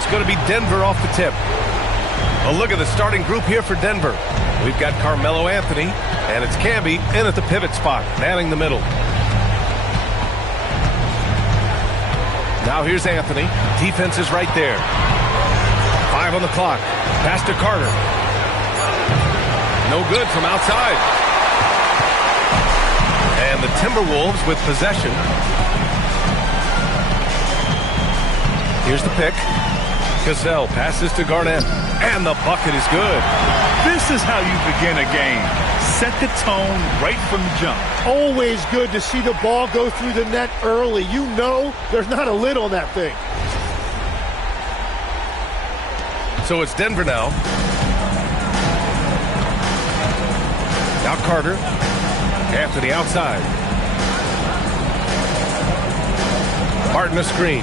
it's going to be Denver off the tip. A look at the starting group here for Denver. We've got Carmelo Anthony, and it's Camby in at the pivot spot, manning the middle. Now here's Anthony. Defense is right there. 5 on the clock. Pass to Carter. No good from outside. And the Timberwolves with possession. Here's the pick. Cassell passes to Garnett. And the bucket is good. This is how you begin a game. Set the tone right from the jump. Always good to see the ball go through the net early. You know there's not a lid on that thing. So it's Denver now. Now Carter. Anthony outside. Martin a screen.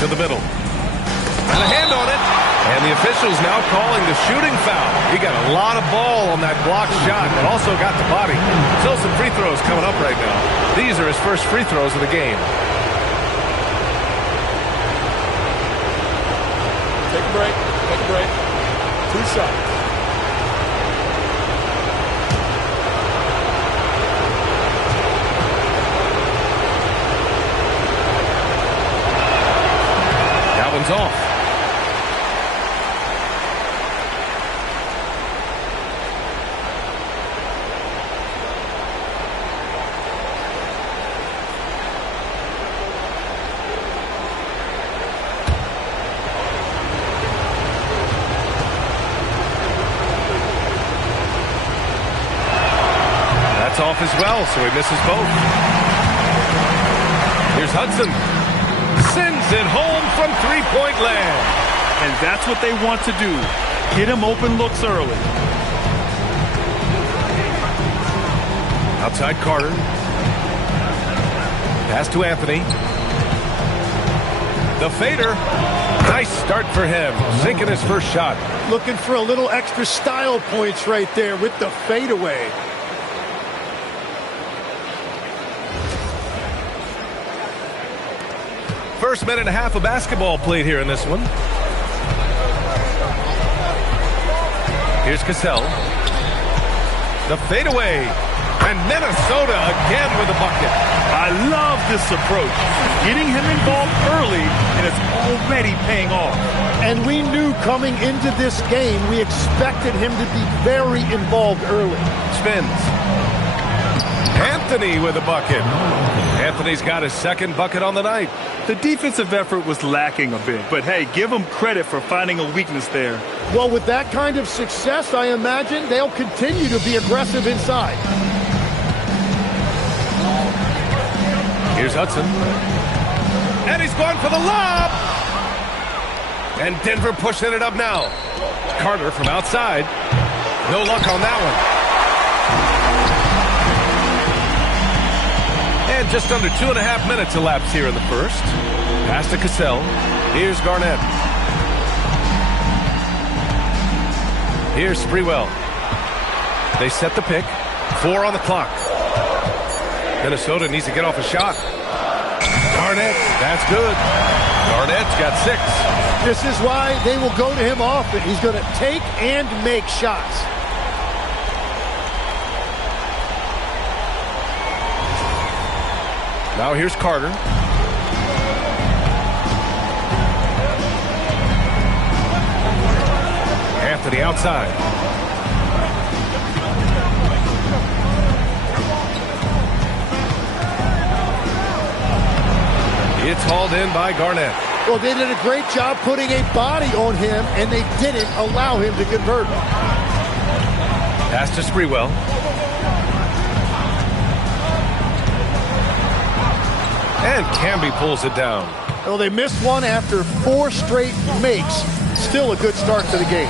To the middle. And a hand on it. And the officials now calling the shooting foul. He got a lot of ball on that blocked shot, but also got the body. Still some free throws coming up right now. These are his first free throws of the game. Take a break. Take a break. 2 shots. That one's off. Off as well, so he misses both. Here's Hudson. Sends it home from three-point land. And that's what they want to do. Get him open looks early. Outside Carter. Pass to Anthony. The fader. Nice start for him. Sinking his first shot. Looking for a little extra style points right there with the fadeaway. First minute and a half of basketball played here in this one. Here's Cassell. The fadeaway. And Minnesota again with a bucket. I love this approach. Getting him involved early, and it's already paying off. And we knew coming into this game, we expected him to be very involved early. Spins. Anthony with a bucket. Anthony's got his second bucket on the night. The defensive effort was lacking a bit, but hey, give them credit for finding a weakness there. Well, with that kind of success, I imagine they'll continue to be aggressive inside. Here's Hudson. And he's going for the lob. And Denver pushing it up now. Carter from outside. No luck on that one. And just under 2.5 minutes elapsed here in the first. Pass to Cassell. Here's Garnett. Here's Sprewell. They set the pick. 4 on the clock. Minnesota needs to get off a shot. Garnett, that's good. Garnett's got 6. This is why they will go to him often. He's going to take and make shots. Now here's Carter. Anthony outside. It's hauled in by Garnett. Well, they did a great job putting a body on him, and they didn't allow him to convert. Pass to Sprewell. And Camby pulls it down. Well, they missed one after 4 straight makes. Still a good start to the game.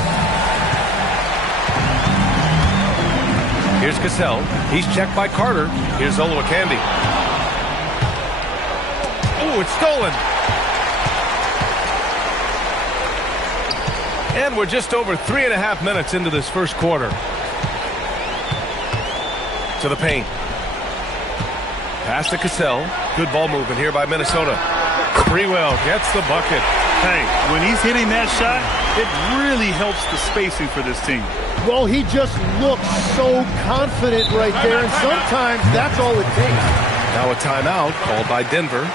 Here's Cassell. He's checked by Carter. Here's Olowokandi. Oh, it's stolen. And we're just over 3.5 minutes into this first quarter. To the paint. Pass to Cassell. Good ball movement here by Minnesota. Sprewell gets the bucket. Hey, when he's hitting that shot, it really helps the spacing for this team. Well, he just looks so confident right there, and sometimes that's all it takes. Now a timeout called by Denver.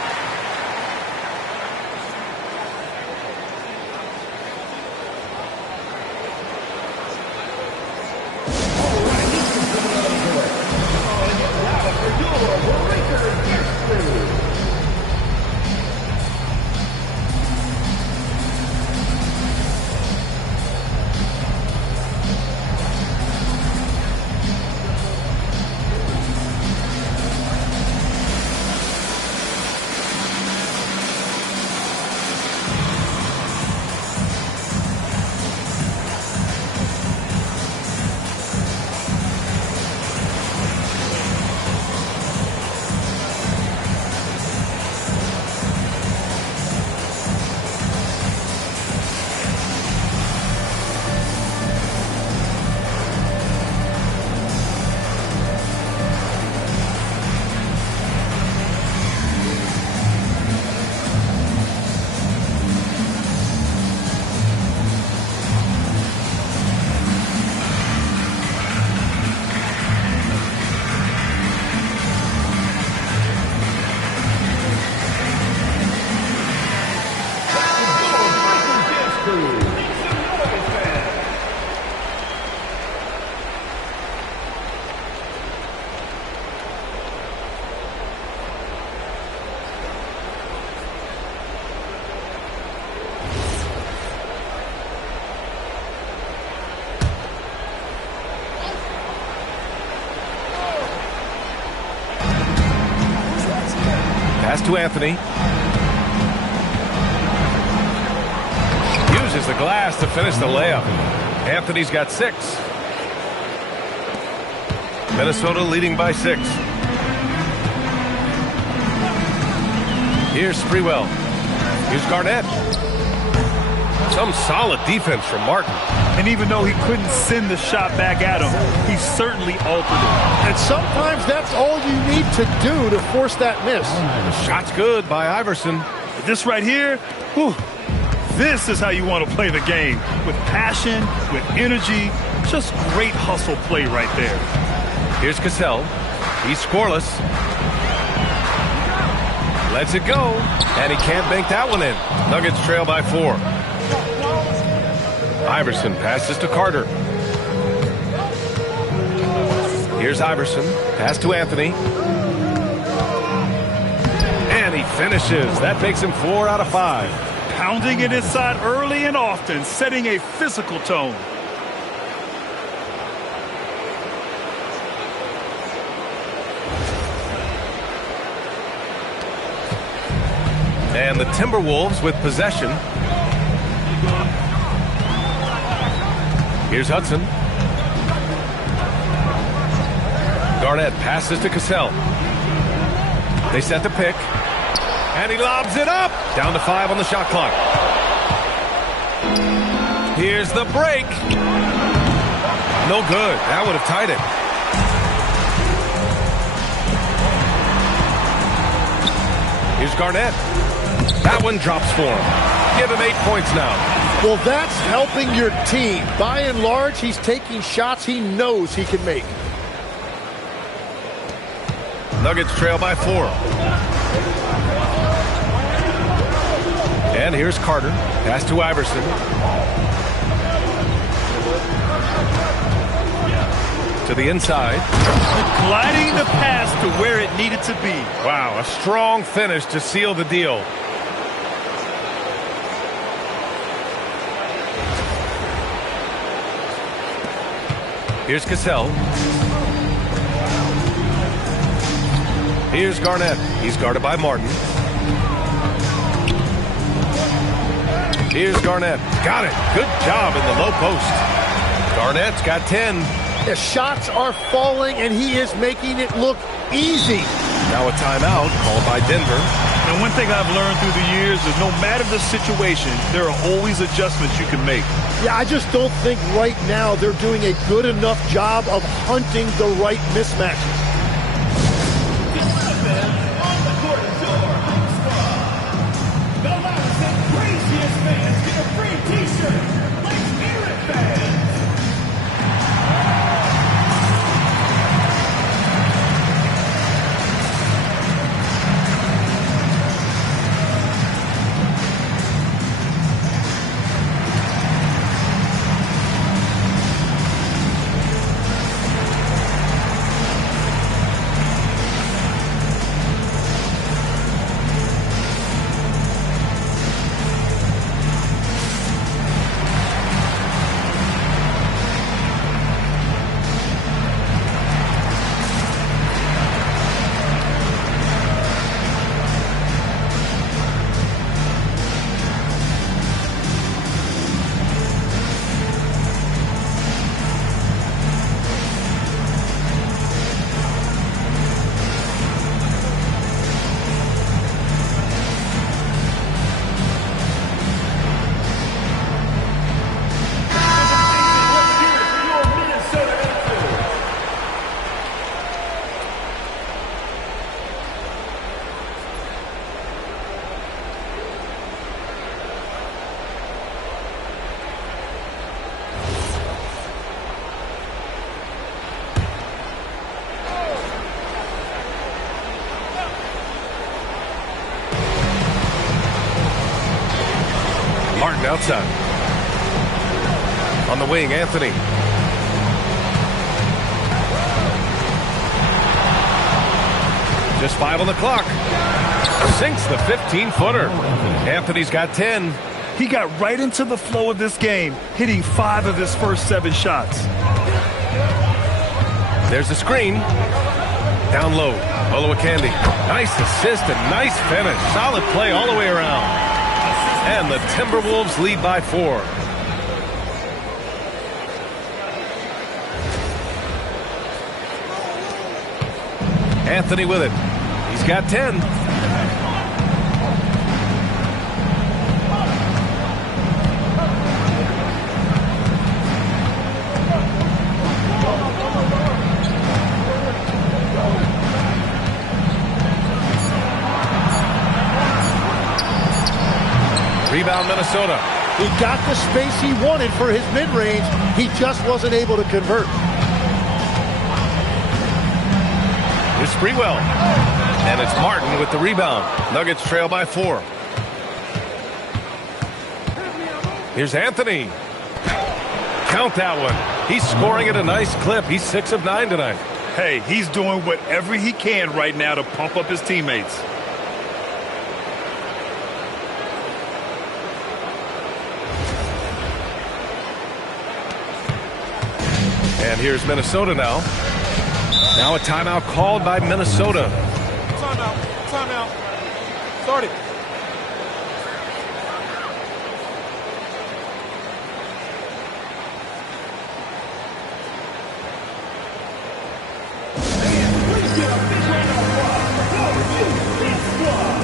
Pass to Anthony. Uses the glass to finish the layup. Anthony's got 6. Minnesota leading by 6. Here's Sprewell. Here's Garnett. Some solid defense from Martin. And even though he couldn't send the shot back at him, he certainly altered it. And sometimes that's all you need to do to force that miss. The shot's good by Iverson. But this right here, whew, this is how you want to play the game. With passion, with energy, just great hustle play right there. Here's Cassell. He's scoreless. Lets it go. And he can't bank that one in. Nuggets trail by 4. Iverson passes to Carter. Here's Iverson. Pass to Anthony. And he finishes. That makes him 4 out of 5. Pounding it inside early and often, setting a physical tone. And the Timberwolves with possession. Here's Hudson. Garnett passes to Cassell. They set the pick. And he lobs it up. Down to 5 on the shot clock. Here's the break. No good. That would have tied it. Here's Garnett. That one drops for him. Give him 8 points now. Well, that's helping your team. By and large, he's taking shots he knows he can make. Nuggets trail by 4. And here's Carter. Pass to Iverson. To the inside. Gliding the pass to where it needed to be. Wow, a strong finish to seal the deal. Here's Cassell. Here's Garnett. He's guarded by Martin. Here's Garnett. Got it. Good job in the low post. Garnett's got 10. The shots are falling, and he is making it look easy. Now a timeout called by Denver. And one thing I've learned through the years is no matter the situation, there are always adjustments you can make. Yeah, I just don't think right now they're doing a good enough job of hunting the right mismatches. Timberwolves fans get a free t-shirt. Let's hear it, fans. Martin outside. On the wing, Anthony. Just 5 on the clock. Sinks the 15-footer. Anthony's got 10. He got right into the flow of this game, hitting 5 of his first 7 shots. There's the screen. Down low. Olowokandi. Nice assist and nice finish. Solid play all the way around. And the Timberwolves lead by 4. Anthony with it. He's got 10. Rebound, Minnesota. He got the space he wanted for his mid-range. He just wasn't able to convert. Here's Sprewell. And it's Martin with the rebound. Nuggets trail by 4. Here's Anthony. Count that one. He's scoring at a nice clip. He's 6 of 9 tonight. Hey, he's doing whatever he can right now to pump up his teammates. And here's Minnesota now. Now a timeout called by Minnesota. Timeout. Timeout. Start it. Please give a big round of applause for you, this squad.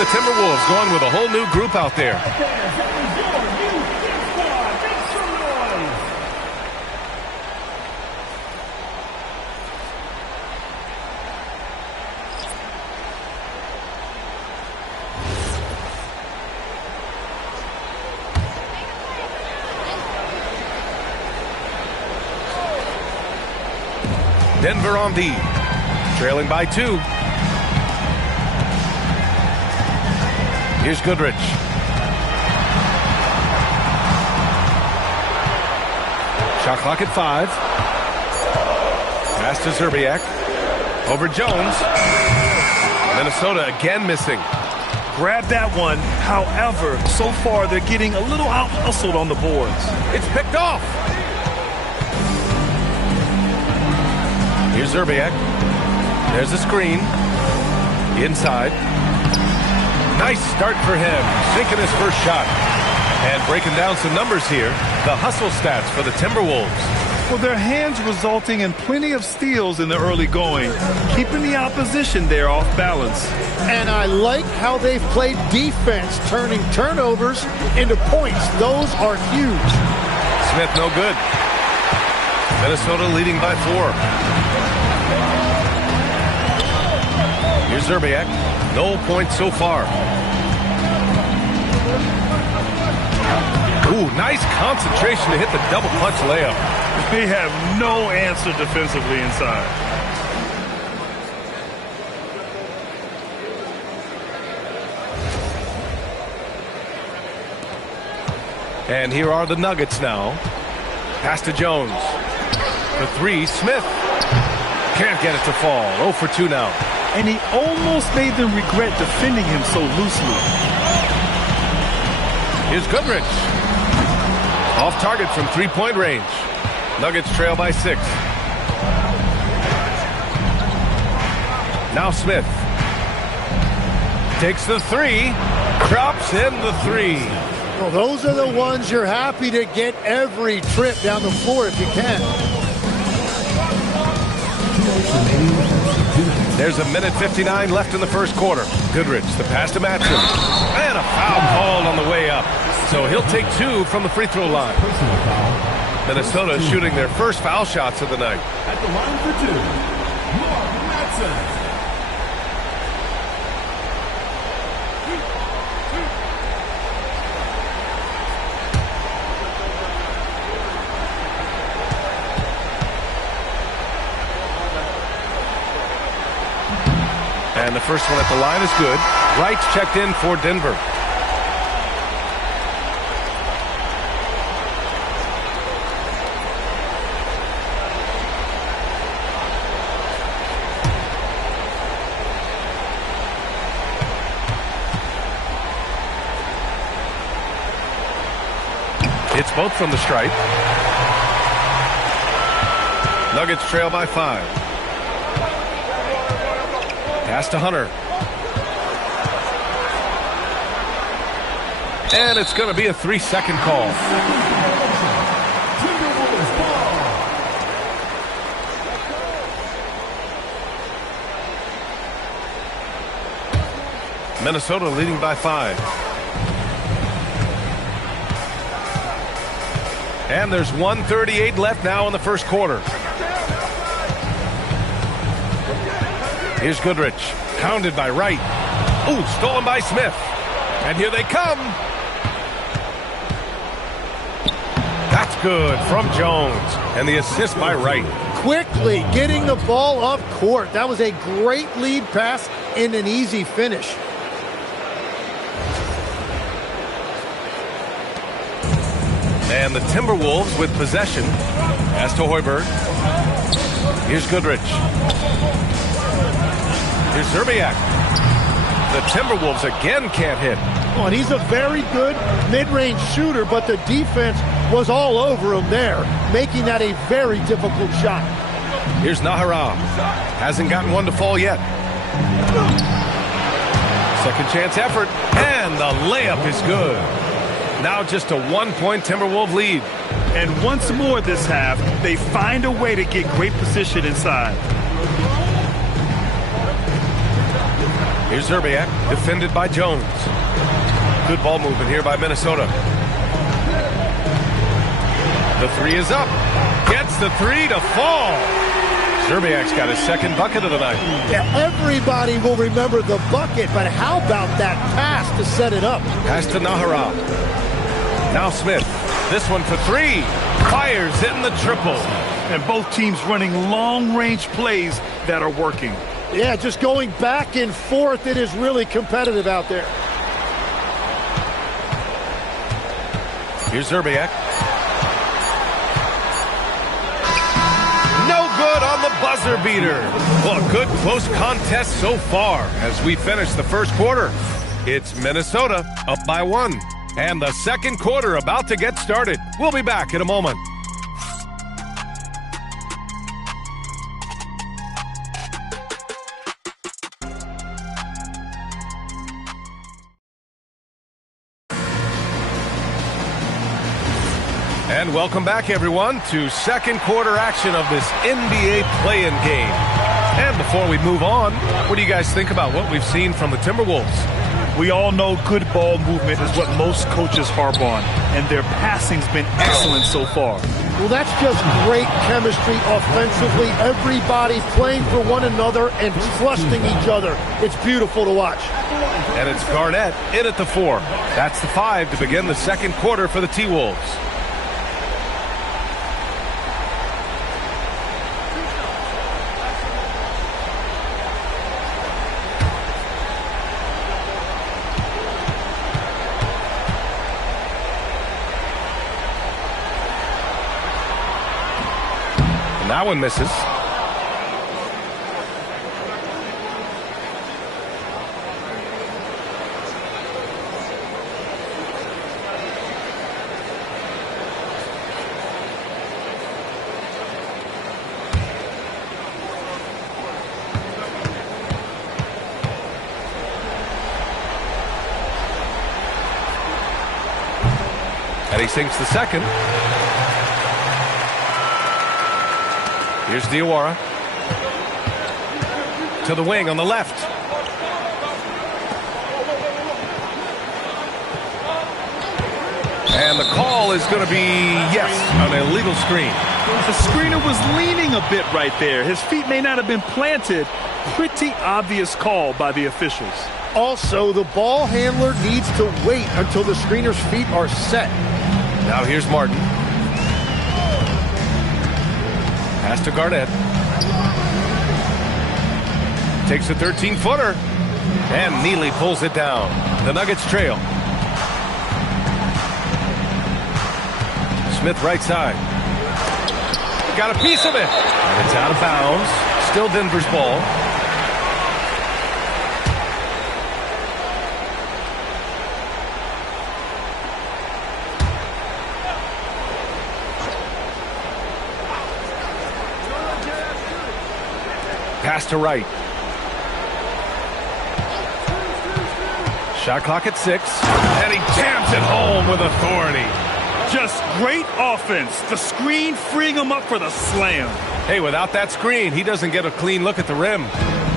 The Timberwolves going with a whole new group out there. Denver on D, trailing by 2. Here's Goodrich. Shot clock at 5. Pass to Zerbiak. Over Jones. Minnesota again missing. Grab that one. However, so far they're getting a little out-hustled on the boards. It's picked off. Here's Zerbiak. There's a screen. Inside. Nice start for him. Sinking his first shot. And breaking down some numbers here. The hustle stats for the Timberwolves. Well, their hands resulting in plenty of steals in the early going, keeping the opposition there off balance. And I like how they've played defense, turning turnovers into points. Those are huge. Smith no good. Minnesota leading by 4. Here's Zerbiak. No points so far. Ooh, nice concentration to hit the double clutch layup. They have no answer defensively inside. And here are the Nuggets now. Pass to Jones. The 3, Smith. Can't get it to fall. 0 for 2 now. And he almost made them regret defending him so loosely. Here's Goodrich. Off target from 3-point range. Nuggets trail by 6. Now Smith. Takes the 3. Drops in the 3. Well, those are the ones you're happy to get every trip down the floor if you can. There's a minute 59 left in the first quarter. Goodrich, the pass to Matson. And a foul called on the way up. So he'll take 2 from the free throw line. Minnesota shooting their first foul shots of the night. At the line for 2, Mark Matson. And the first one at the line is good. Wright's checked in for Denver. It's both from the stripe. Nuggets trail by 5. Pass to Hunter. And it's going to be a 3-second call. Minnesota leading by 5. And there's 1:38 left now in the first quarter. Here's Goodrich, pounded by Wright. Ooh, stolen by Smith. And here they come. That's good from Jones. And the assist by Wright. Quickly getting the ball up court. That was a great lead pass and an easy finish. And the Timberwolves with possession. Pass to Hoiberg. Here's Goodrich. Here's Zerbiak. The Timberwolves again can't hit. Oh, and he's a very good mid-range shooter, but the defense was all over him there, making that a very difficult shot. Here's Nahara. Hasn't gotten one to fall yet. Second chance effort, and the layup is good. Now just a 1-point Timberwolves lead. And once more this half, they find a way to get great position inside. Here's Zerbiak, defended by Jones. Good ball movement here by Minnesota. The 3 is up. Gets the 3 to fall. Zerbiak's got his second bucket of the night. Yeah, everybody will remember the bucket, but how about that pass to set it up? Pass to Nahara. Now Smith. This one for 3. Fires in the triple. And both teams running long-range plays that are working. Yeah, just going back and forth. It is really competitive out there. Here's Zerbiak. No good on the buzzer beater. Well, a good close contest so far as we finish the first quarter. It's Minnesota up by 1. And the second quarter about to get started. We'll be back in a moment. And welcome back, everyone, to second quarter action of this NBA play-in game. And before we move on, what do you guys think about what we've seen from the Timberwolves? We all know good ball movement is what most coaches harp on, and their passing's been excellent so far. Well, that's just great chemistry offensively. Everybody playing for one another and trusting each other. It's beautiful to watch. And it's Garnett in at the 4. That's the 5 to begin the second quarter for the T-Wolves. That one misses. And he sinks the second. Here's Diawara. To the wing on the left. And the call is going to be, yes, an illegal screen. The screener was leaning a bit right there. His feet may not have been planted. Pretty obvious call by the officials. Also, the ball handler needs to wait until the screener's feet are set. Now here's Martin. Pass to Garnett. Takes a 13-footer. And Neely pulls it down. The Nuggets trail. Smith right side. Got a piece of it. And it's out of bounds. Still Denver's ball. Pass to Wright. Shot clock at 6. And he jams it home with authority. Just great offense. The screen freeing him up for the slam. Hey, without that screen, he doesn't get a clean look at the rim.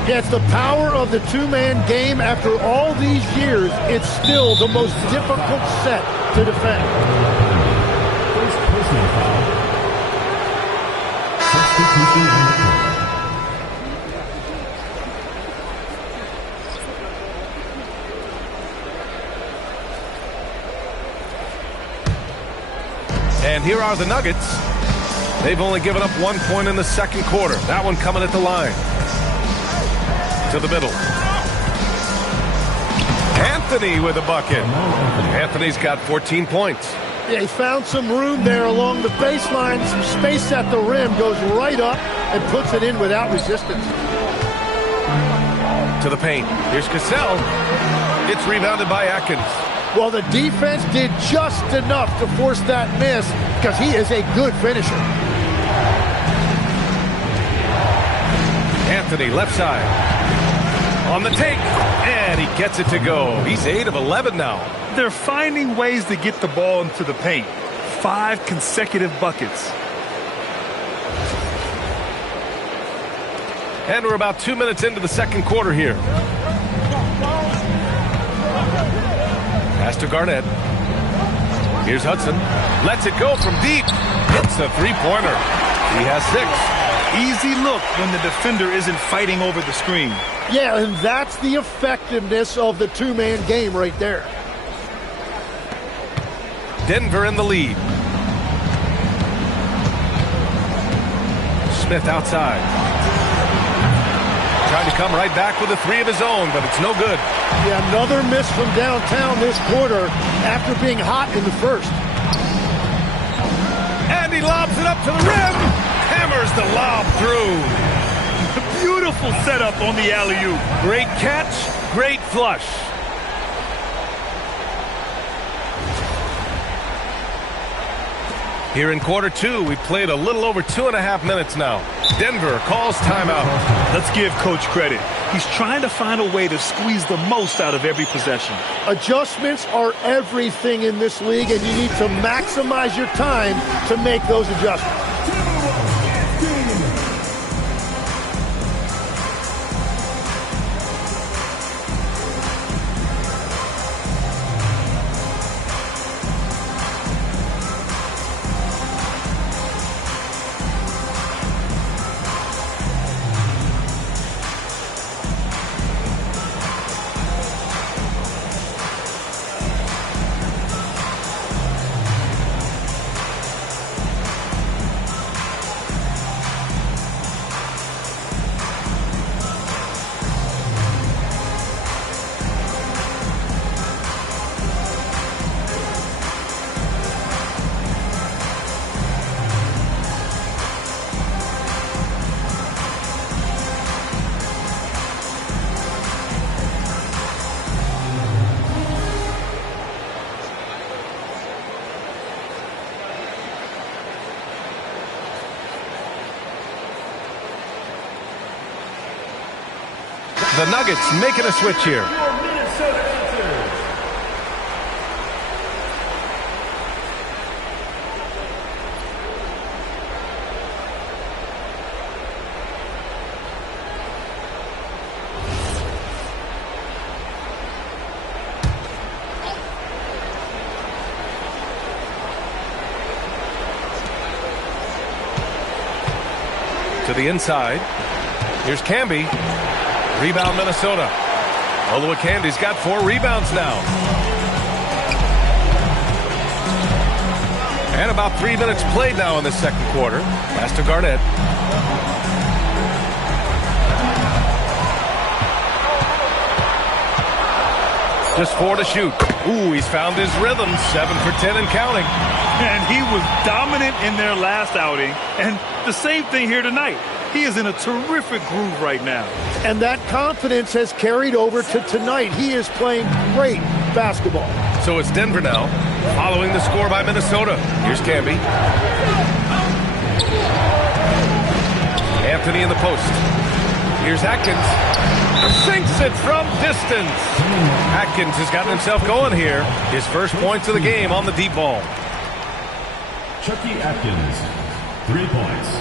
Yeah, it's the power of the two-man game. After all these years, it's still the most difficult set to defend. First personal foul. Substitution on the court. And here are the Nuggets. They've only given up 1 point in the second quarter. That one coming at the line. To the middle. Anthony with a bucket. Anthony's got 14 points. Yeah, he found some room there along the baseline. Some space at the rim. Goes right up and puts it in without resistance. To the paint. Here's Cassell. It's rebounded by Atkins. Well, the defense did just enough to force that miss because he is a good finisher. Anthony, left side. On the take. And he gets it to go. He's 8 of 11 now. They're finding ways to get the ball into the paint. 5 consecutive buckets. And we're about 2 minutes into the second quarter here. Pass to Garnett. Here's Hudson. Lets it go from deep. Hits a three-pointer. He has 6. Easy look when the defender isn't fighting over the screen. Yeah, and that's the effectiveness of the two-man game right there. Denver in the lead. Smith outside. Trying to come right back with a 3 of his own, but it's no good. Yeah, another miss from downtown this quarter after being hot in the first. And he lobs it up to the rim. Hammers the lob through. Beautiful setup on the alley-oop. Great catch, great flush. Here in quarter two, we played a little over 2.5 minutes now. Denver calls timeout. Let's give Coach credit. He's trying to find a way to squeeze the most out of every possession. Adjustments are everything in this league, and you need to maximize your time to make those adjustments. The Nuggets making a switch here. To the inside. Here's Camby. Rebound Minnesota. Oluwakandi's got 4 rebounds now. And about 3 minutes played now in the second quarter. Pass to Garnett. Just 4 to shoot. Ooh, he's found his rhythm. 7 for 10 and counting. And he was dominant in their last outing. And the same thing here tonight. He is in a terrific groove right now. And that confidence has carried over to tonight. He is playing great basketball. So it's Denver now, following the score by Minnesota. Here's Camby. Anthony in the post. Here's Atkins. Sinks it from distance. Atkins has gotten himself going here. His first points of the game on the deep ball. Chucky Atkins, 3 points.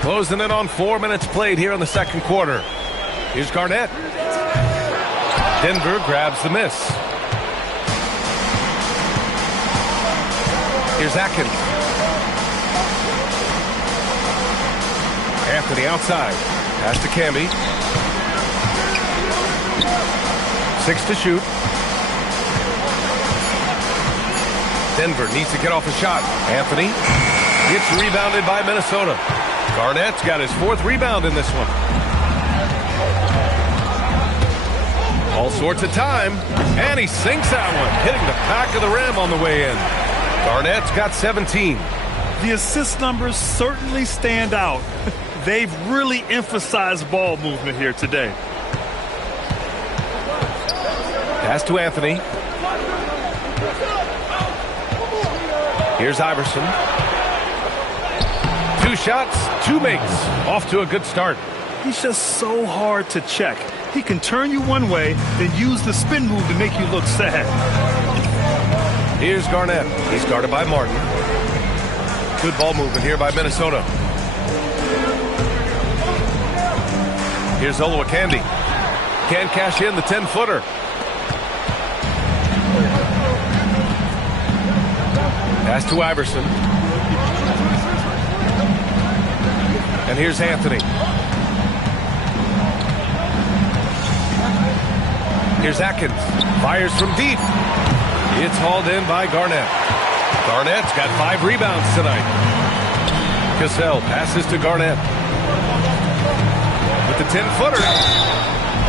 Closing in on 4 minutes played here in the second quarter. Here's Garnett. Denver grabs the miss. Here's Atkins. Anthony outside. Pass to Camby. 6 to shoot. Denver needs to get off a shot. Anthony gets rebounded by Minnesota. Garnett's got his 4th rebound in this one. All sorts of time, and he sinks that one, hitting the back of the rim on the way in. Garnett's got 17. The assist numbers certainly stand out. They've really emphasized ball movement here today. Pass to Anthony. Here's Iverson. 2 shots, 2 makes. Off to a good start. He's just so hard to check. He can turn you one way, then use the spin move to make you look sad. Here's Garnett. He's guarded by Martin. Good ball movement here by Minnesota. Here's Oluwakandi. Can't cash in the 10-footer. Pass to Iverson. And here's Anthony. Here's Atkins. Fires from deep. It's hauled in by Garnett. Garnett's got 5 rebounds tonight. Cassell passes to Garnett. With the 10-footer.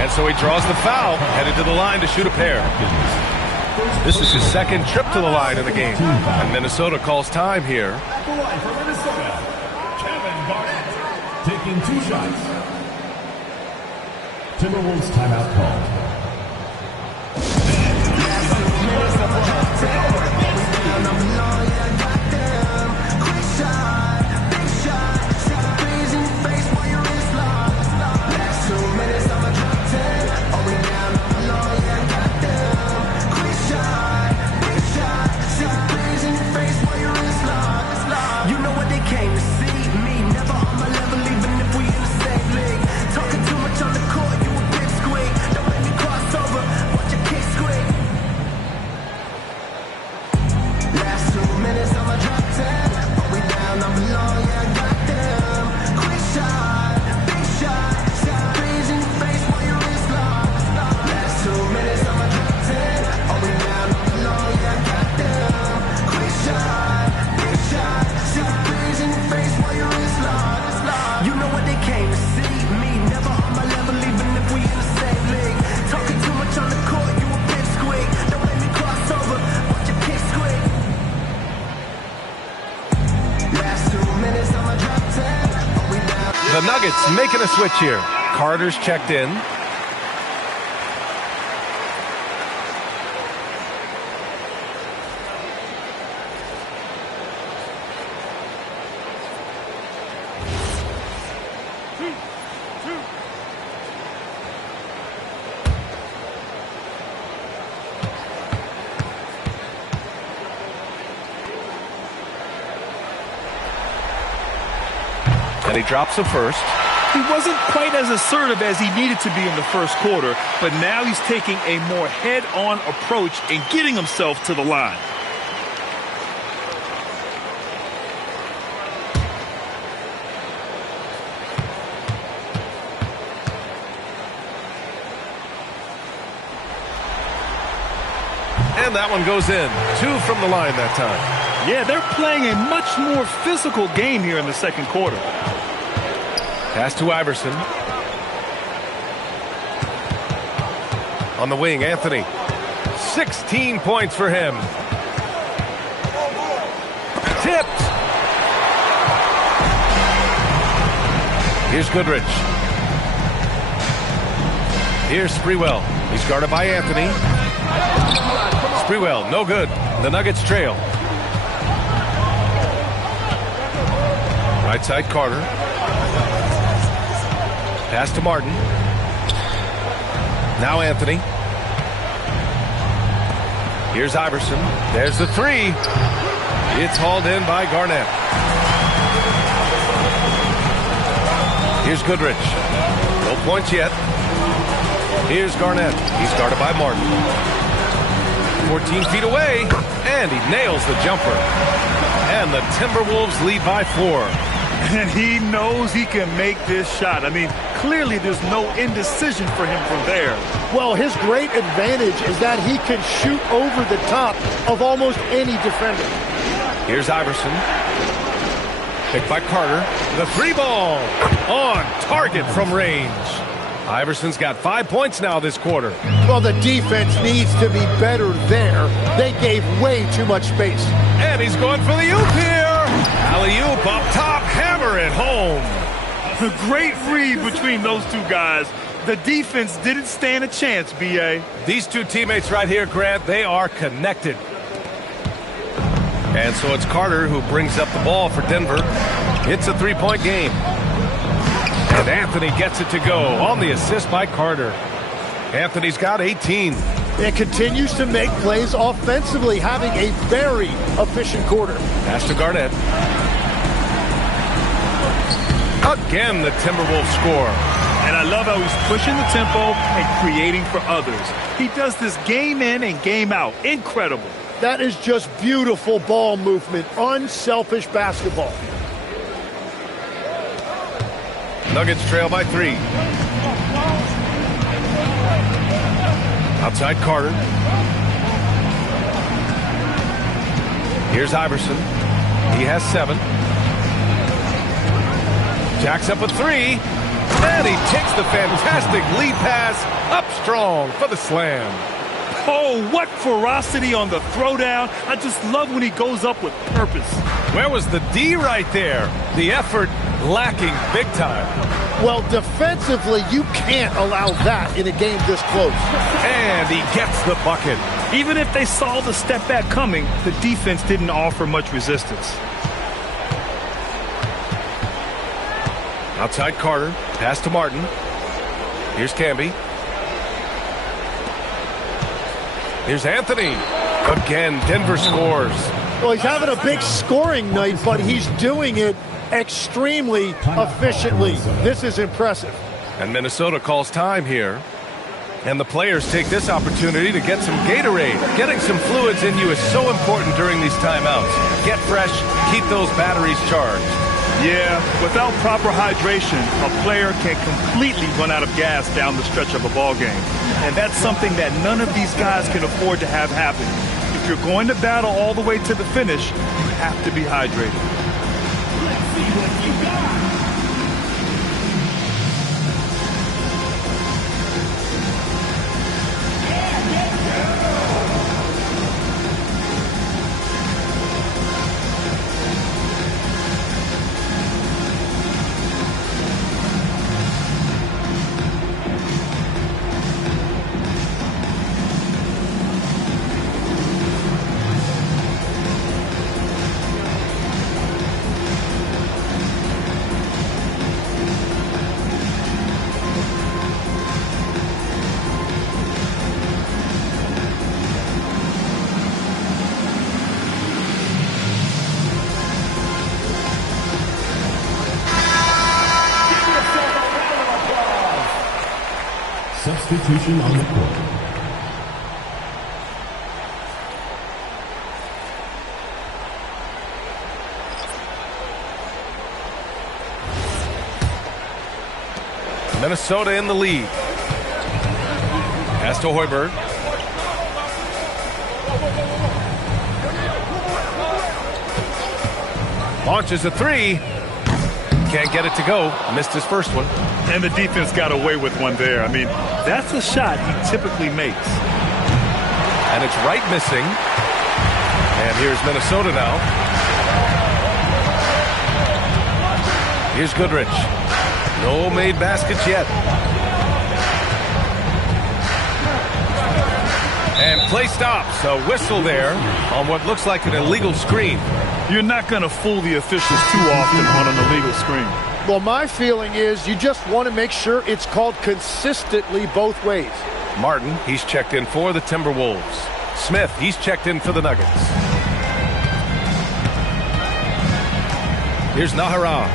And so he draws the foul. Headed to the line to shoot a pair. This is his second trip to the line in the game. And Minnesota calls time here. At the line for Minnesota, Kevin Garnett taking 2 shots. Timberwolves timeout called. The Nuggets making a switch here. Carter's checked in. And he drops the first. He wasn't quite as assertive as he needed to be in the first quarter, but now he's taking a more head-on approach and getting himself to the line. And that one goes in. 2 from the line that time. Yeah, they're playing a much more physical game here in the second quarter. Pass to Iverson. On the wing, Anthony. 16 points for him. Tipped. Here's Goodrich. Here's Sprewell. He's guarded by Anthony. Sprewell, no good. The Nuggets trail. Right side, Carter. Pass to Martin. Now Anthony. Here's Iverson. There's the 3. It's hauled in by Garnett. Here's Goodrich. No points yet. Here's Garnett. He's guarded by Martin. 14 feet away, and he nails the jumper. And the Timberwolves lead by 4. And he knows he can make this shot. I mean, clearly there's no indecision for him from there. Well, his great advantage is that he can shoot over the top of almost any defender. Here's Iverson. Picked by Carter. The 3-ball on target from range. Iverson's got 5 points now this quarter. Well, the defense needs to be better there. They gave way too much space. And he's going for the oop here. Alley-oop up top, hammer it home. A great read between those two guys. The defense didn't stand a chance, B.A. These two teammates right here, Grant, they are connected. And so it's Carter who brings up the ball for Denver. It's a 3-point game. And Anthony gets it to go on the assist by Carter. Anthony's got 18. It continues to make plays offensively, having a very efficient quarter. Pass to Garnett. Again, the Timberwolves score. And I love how he's pushing the tempo and creating for others. He does this game in and game out. Incredible. That is just beautiful ball movement, unselfish basketball. Nuggets trail by 3. Outside Carter. Here's Iverson. He has 7. Jacks up a 3. And he takes the fantastic lead pass up strong for the slam. Oh, what ferocity on the throwdown. I just love when he goes up with purpose. Where was the D right there? The effort lacking big time. Well, defensively, you can't allow that in a game this close. And he gets the bucket. Even if they saw the step back coming, the defense didn't offer much resistance. Outside Carter, pass to Martin. Here's Camby. Here's Anthony. Again, Denver scores. Well, he's having a big scoring night, but he's doing it extremely efficiently. This is impressive. And Minnesota calls time here. And the players take this opportunity to get some Gatorade. Getting some fluids in you is so important during these timeouts. Get fresh, keep those batteries charged. Yeah, without proper hydration, a player can completely run out of gas down the stretch of a ball game. And that's something that none of these guys can afford to have happen. If you're going to battle all the way to the finish, you have to be hydrated. Let's see what you got. Substitution on the court. Minnesota in the lead. Pass to Hoiberg. Launches a three. Can't get it to go. Missed his first one. And the defense got away with one there. I mean, that's a shot he typically makes. And it's right missing. And here's Minnesota now. Here's Goodrich. No made baskets yet. And play stops. A whistle there on what looks like an illegal screen. You're not going to fool the officials too often on an illegal screen. Well, my feeling is you just want to make sure it's called consistently both ways. Martin, he's checked in for the Timberwolves. Smith, he's checked in for the Nuggets. Here's Nahara.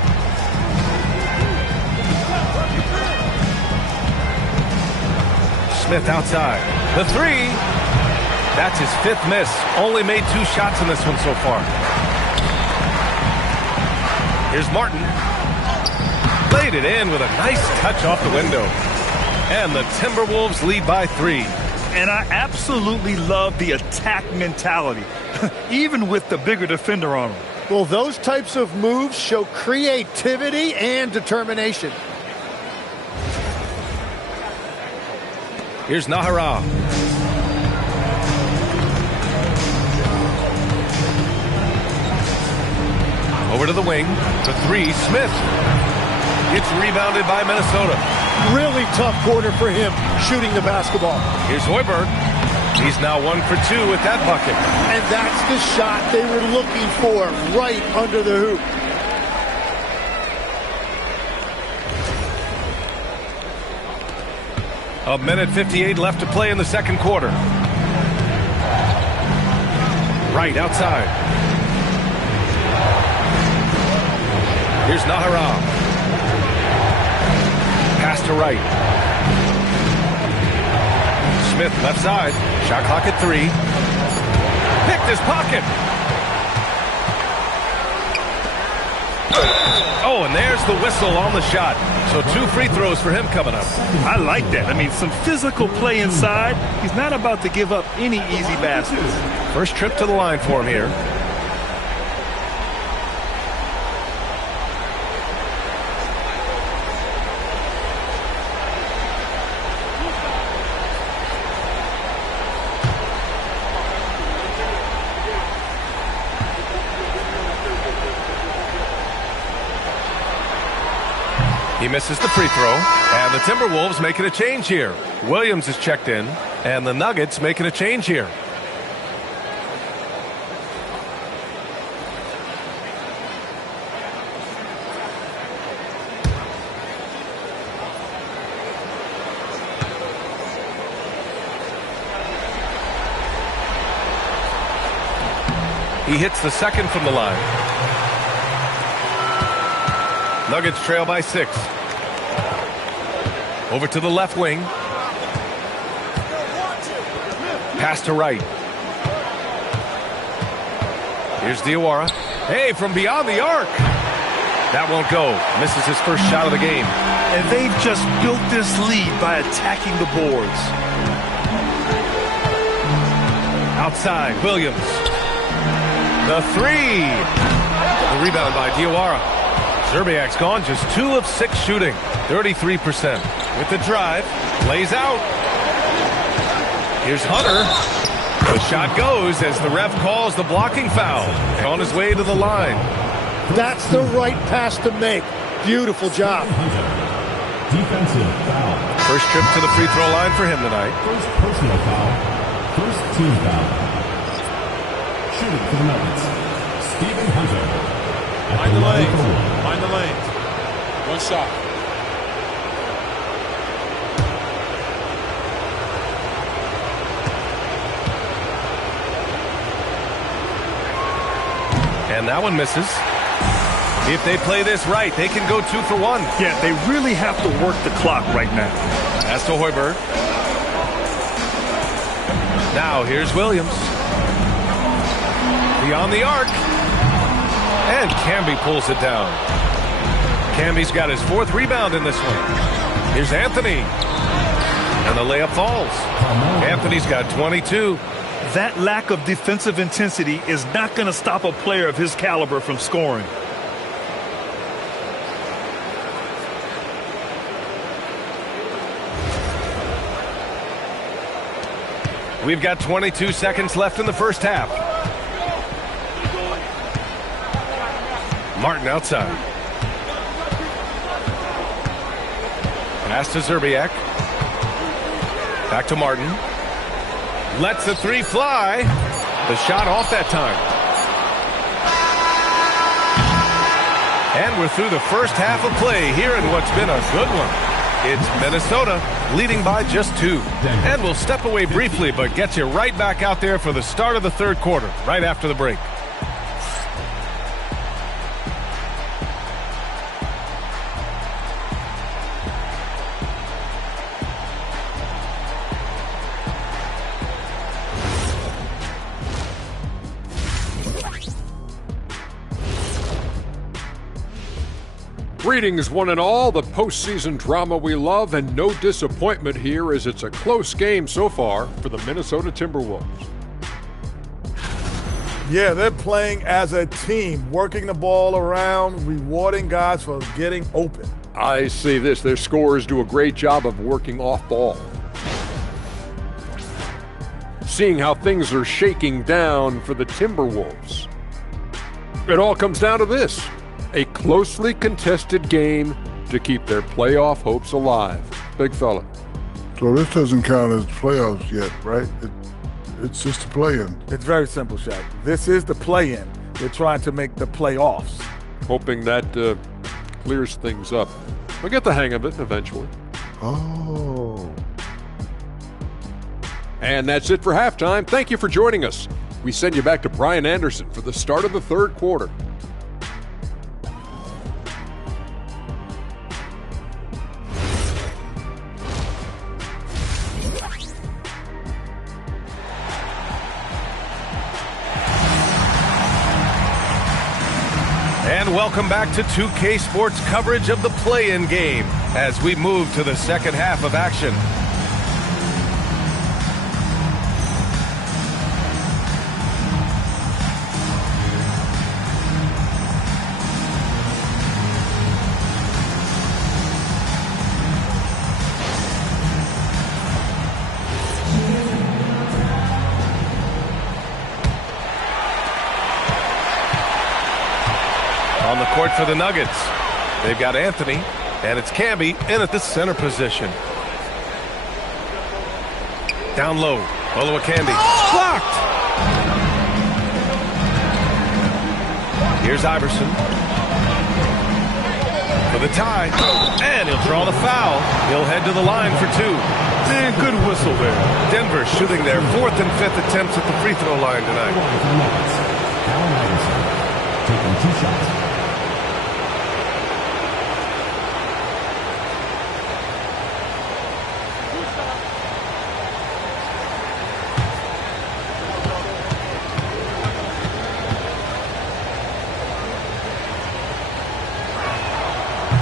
Smith outside. The three. That's his fifth miss. Only made 2 shots in this one so far. Here's Martin. Laid it in with a nice touch off the window. And the Timberwolves lead by 3. And I absolutely love the attack mentality, even with the bigger defender on them. Well, those types of moves show creativity and determination. Here's Nahara. Over to the wing. The three. Smith. It's rebounded by Minnesota. Really tough quarter for him shooting the basketball. Here's Hoiberg. He's now 1 for 2 with that bucket. And that's the shot they were looking for right under the hoop. A minute 58 left to play in the second quarter. Right outside. Here's Nahara. Pass to right. Smith left side. Shot clock at 3. Picked his pocket. Oh, and there's the whistle on the shot. So 2 free throws for him coming up. I like that. I mean, some physical play inside. He's not about to give up any easy baskets. First trip to the line for him here. He misses the free throw, and the Timberwolves making a change here. Williams is checked in, and the Nuggets making a change here. He hits the second from the line. Nuggets trail by 6. Over to the left wing. Pass to right. Here's Diawara. Hey, from beyond the arc. That won't go. Misses his first shot of the game. And they've just built this lead by attacking the boards. Outside, Williams. The three. The rebound by Diawara. Zerbiak's gone, just 2 of 6 shooting, 33%. With the drive, lays out. Here's Hunter. The shot goes as the ref calls the blocking foul. On his way to the line. That's the right pass to make. Beautiful job. Defensive foul. First trip to the free throw line for him tonight. First personal foul. First team foul. Shooting for the Nuggets, Stephen Hunter. Mind the lanes. Mind the lanes. One shot. And that one misses. If they play this right, they can go 2 for 1. Yeah, they really have to work the clock right now. As to Hoiberg. Now here's Williams. Beyond the arc. And Camby pulls it down. Camby's got his 4th rebound in this one. Here's Anthony. And the layup falls. Anthony's got 22. That lack of defensive intensity is not going to stop a player of his caliber from scoring. We've got 22 seconds left in the first half. Martin outside. Pass to Zerbiak. Back to Martin. Lets the three fly. The shot off that time. And we're through the first half of play here in what's been a good one. It's Minnesota leading by just 2. And we'll step away briefly, but get you right back out there for the start of the third quarter, right after the break. Greetings, one and all. The postseason drama we love, and no disappointment here as it's a close game so far for the Minnesota Timberwolves. Yeah, they're playing as a team, working the ball around, rewarding guys for getting open. I see this. Their scorers do a great job of working off ball. Seeing how things are shaking down for the Timberwolves. It all comes down to this. A closely contested game to keep their playoff hopes alive. Big fella. So this doesn't count as playoffs yet, right? It's just a play-in. It's very simple, Shaq. This is the play-in. They're trying to make the playoffs. Hoping that clears things up. We'll get the hang of it eventually. Oh. And that's it for halftime. Thank you for joining us. We send you back to Brian Anderson for the start of the third quarter. And welcome back to 2K Sports coverage of the play-in game as we move to the second half of action. On the court for the Nuggets, they've got Anthony. And it's Camby in at the center position. Down low. Olowokandi. Blocked. Here's Iverson. For the tie. And he'll draw the foul. He'll head to the line for two. Man, good whistle there. Denver shooting their 4th and 5th attempts at the free throw line tonight. Allen Iverson taking 2 shots.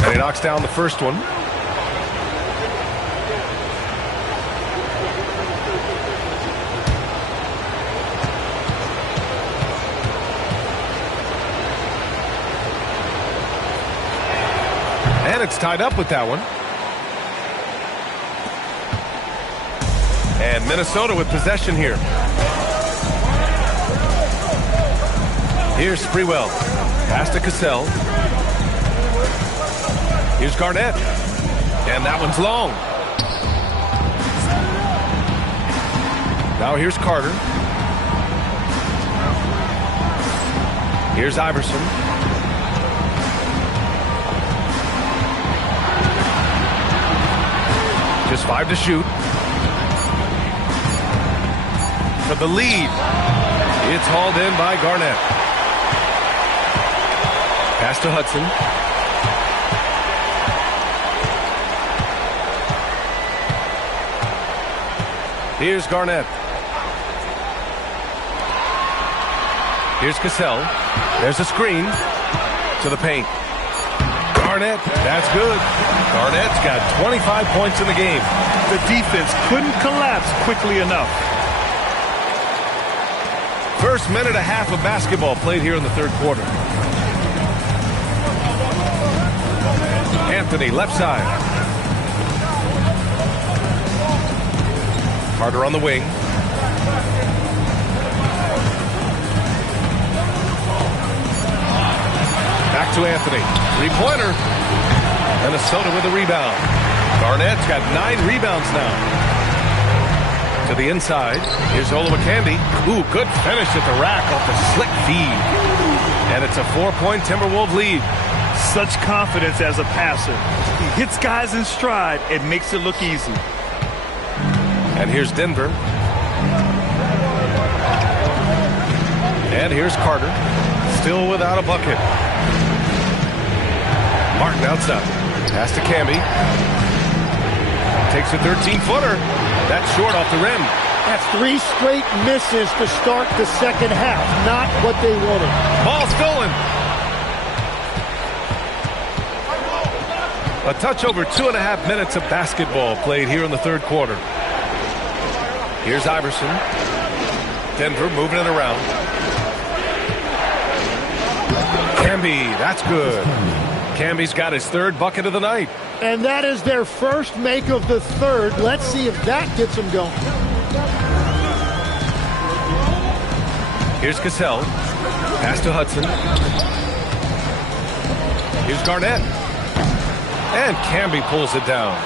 And he knocks down the first one. And it's tied up with that one. And Minnesota with possession here. Here's Sprewell. Pass to Cassell. Here's Garnett. And that one's long. Now here's Carter. Here's Iverson. Just 5 to shoot. For the lead. It's hauled in by Garnett. Pass to Hudson. Here's Garnett. Here's Cassell. There's a screen to the paint. Garnett, that's good. Garnett's got 25 points in the game. The defense couldn't collapse quickly enough. First minute and a half of basketball played here in the third quarter. Anthony, left side. Carter on the wing. Back to Anthony. Three-pointer. Minnesota with a rebound. Garnett's got 9 rebounds now. To the inside. Here's Olowokandi. Ooh, good finish at the rack off the slick feed. And it's a 4-point Timberwolves lead. Such confidence as a passer. He hits guys in stride and makes it look easy. And here's Denver. And here's Carter. Still without a bucket. Martin outside. Pass to Camby. Takes a 13-footer. That's short off the rim. That's 3 straight misses to start the second half. Not what they wanted. Ball stolen. A touch over 2.5 minutes of basketball played here in the third quarter. Here's Iverson. Denver moving it around. Camby, that's good. Camby's got his 3rd bucket of the night. And that is their first make of the third. Let's see if that gets them going. Here's Cassell. Pass to Hudson. Here's Garnett. And Camby pulls it down.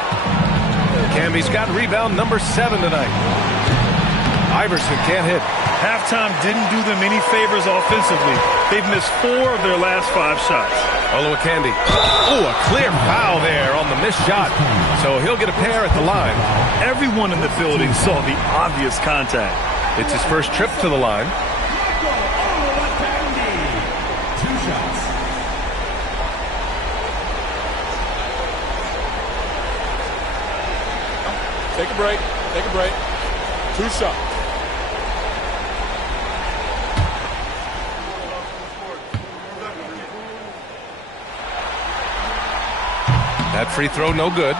Camby's got rebound number 7 tonight. Iverson can't hit. Halftime didn't do them any favors offensively. They've missed 4 of their last 5 shots. Olowokandi. Ooh, a clear foul there on the missed shot. So he'll get a pair at the line. Everyone in the building saw the obvious contact. It's his first trip to the line. 2 shots. Take a break. Take a break. 2 shots. That free throw no good.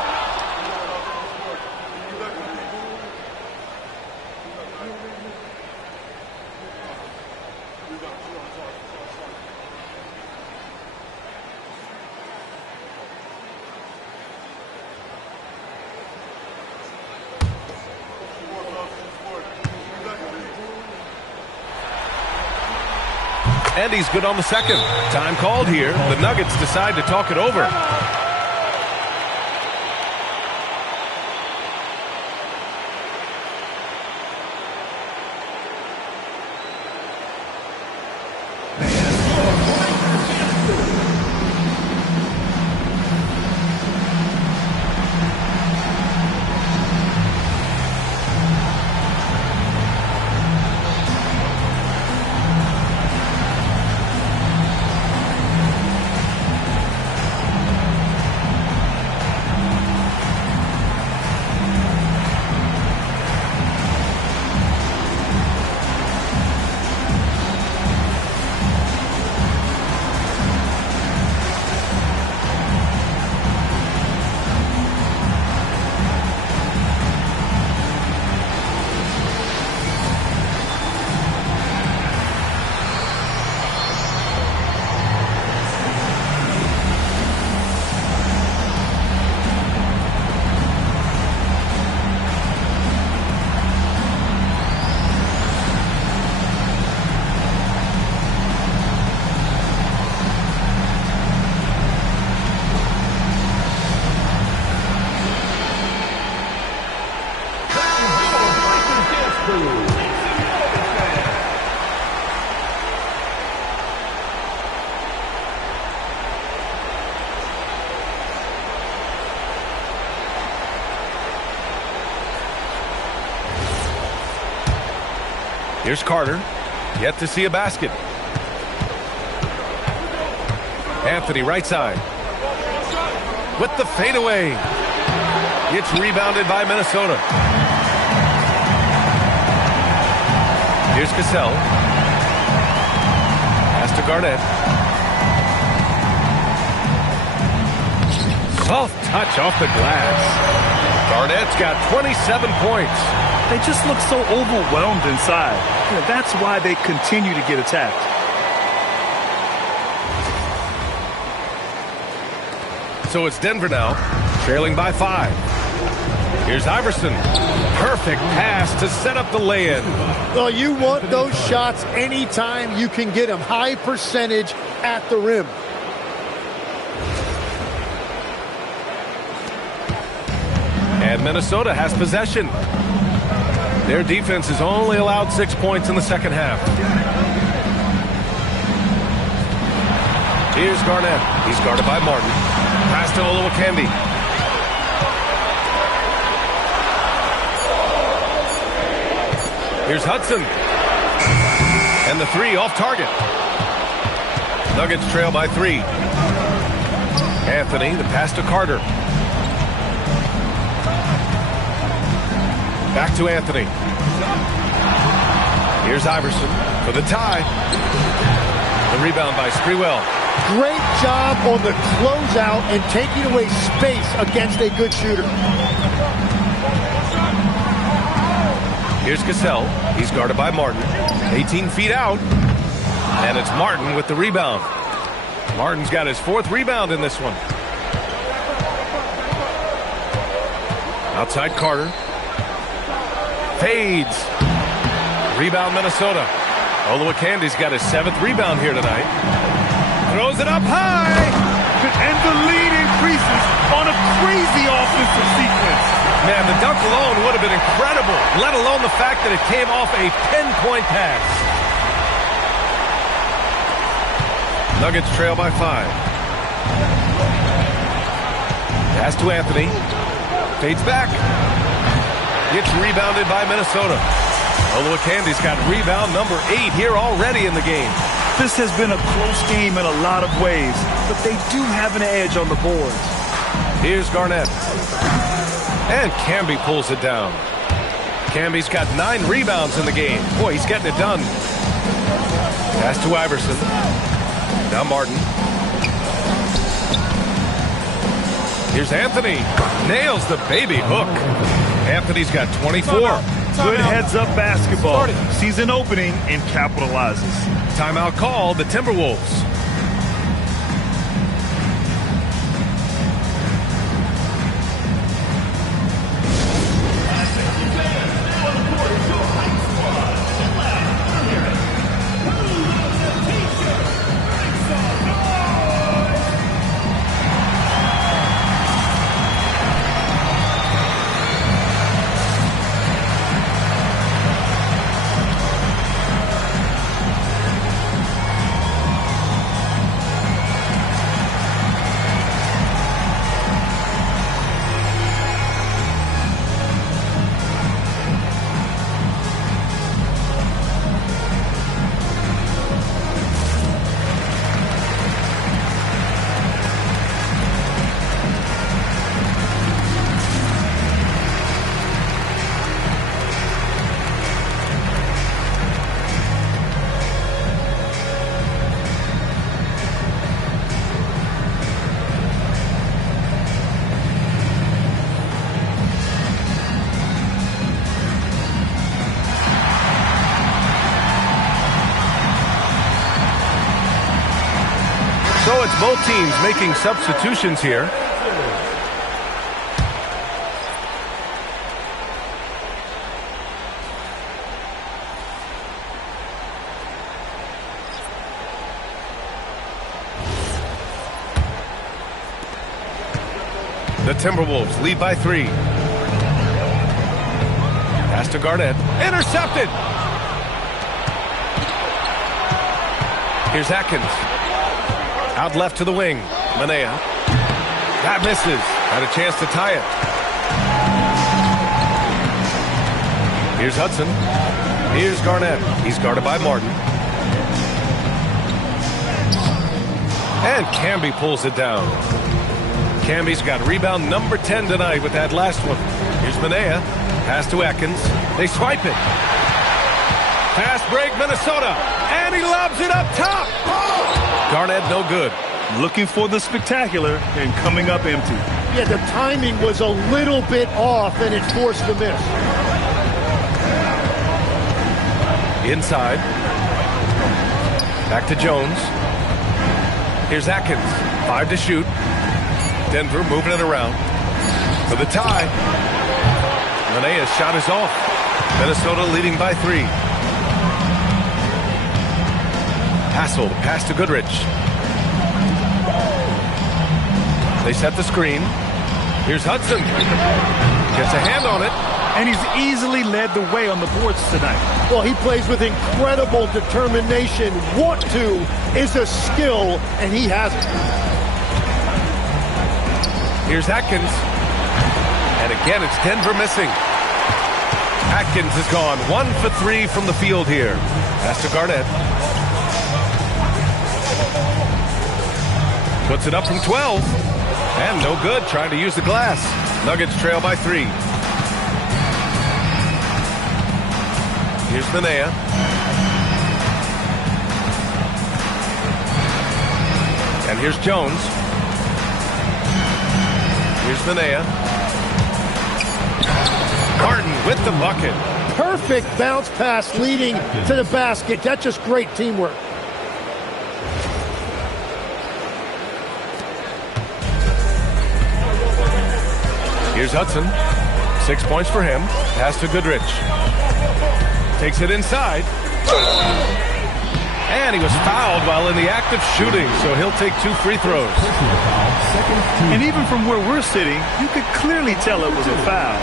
And he's good on the second. Time called here. The Nuggets decide to talk it over. Here's Carter. Yet to see a basket. Anthony right side. With the fadeaway. It's rebounded by Minnesota. Here's Cassell. Pass to Garnett. Soft touch off the glass. Garnett's got 27 points. They just look so overwhelmed inside. That's why they continue to get attacked. So it's Denver now, trailing by 5. Here's Iverson. Perfect pass to set up the lay-in. Well, you want those shots anytime you can get them. High percentage at the rim. And Minnesota has possession. Their defense has only allowed 6 points in the second half. Here's Garnett. He's guarded by Martin. Pass to Olowokandi. Here's Hudson. And the 3 off target. Nuggets trail by 3. Anthony, the pass to Carter. Back to Anthony. Here's Iverson for the tie. The rebound by Sprewell. Great job on the closeout and taking away space against a good shooter. Here's Cassell. He's guarded by Martin. 18 feet out. And it's Martin with the rebound. Martin's got his 4th rebound in this one. Outside Carter. Fades. Rebound Minnesota. Olowakandi's got his 7th rebound here tonight. Throws it up high. And the lead increases on a crazy offensive sequence. Man, the dunk alone would have been incredible, let alone the fact that it came off a pinpoint pass. Nuggets trail by 5. Pass to Anthony. Fades back. It's rebounded by Minnesota. Olowakandi's got rebound number 8 here already in the game. This has been a close game in a lot of ways, but they do have an edge on the boards. Here's Garnett. And Camby pulls it down. Camby's got 9 rebounds in the game. Boy, he's getting it done. Pass to Iverson. Now Martin. Here's Anthony. Nails the baby hook. Anthony's got 24. Good heads-up basketball. Sees an opening and capitalizes. Timeout called the Timberwolves. So it's both teams making substitutions here. The Timberwolves lead by 3. Pass to Garnett. Intercepted. Here's Atkins. Out left to the wing. Manea. That misses. Had a chance to tie it. Here's Hudson. Here's Garnett. He's guarded by Martin. And Camby pulls it down. Camby's got rebound number 10 tonight with that last one. Here's Manea. Pass to Atkins. They swipe it. Fast break, Minnesota. And he lobs it up top. Garnett no good. Looking for the spectacular and coming up empty. Yeah, the timing was a little bit off, and it forced the miss. Inside. Back to Jones. Here's Atkins. 5 to shoot. Denver moving it around. For the tie. Manea's shot is off. Minnesota leading by 3. Hassel. Pass to Goodrich. They set the screen. Here's Hudson. Gets a hand on it. And he's easily led the way on the boards tonight. Well, he plays with incredible determination. Want to is a skill, and he has it. Here's Atkins. And again, it's Denver missing. Atkins has gone 1 for 3 from the field here. Pass to Garnett. Puts it up from 12. And no good, trying to use the glass. Nuggets trail by 3. Here's Manea. And here's Jones. Here's Manea. Martin with the bucket. Perfect bounce pass leading to the basket. That's just great teamwork. Here's Hudson. 6 points for him. Pass to Goodrich. Takes it inside. And he was fouled while in the act of shooting, so he'll take 2 free throws. And even from where we're sitting, you could clearly tell it was a foul.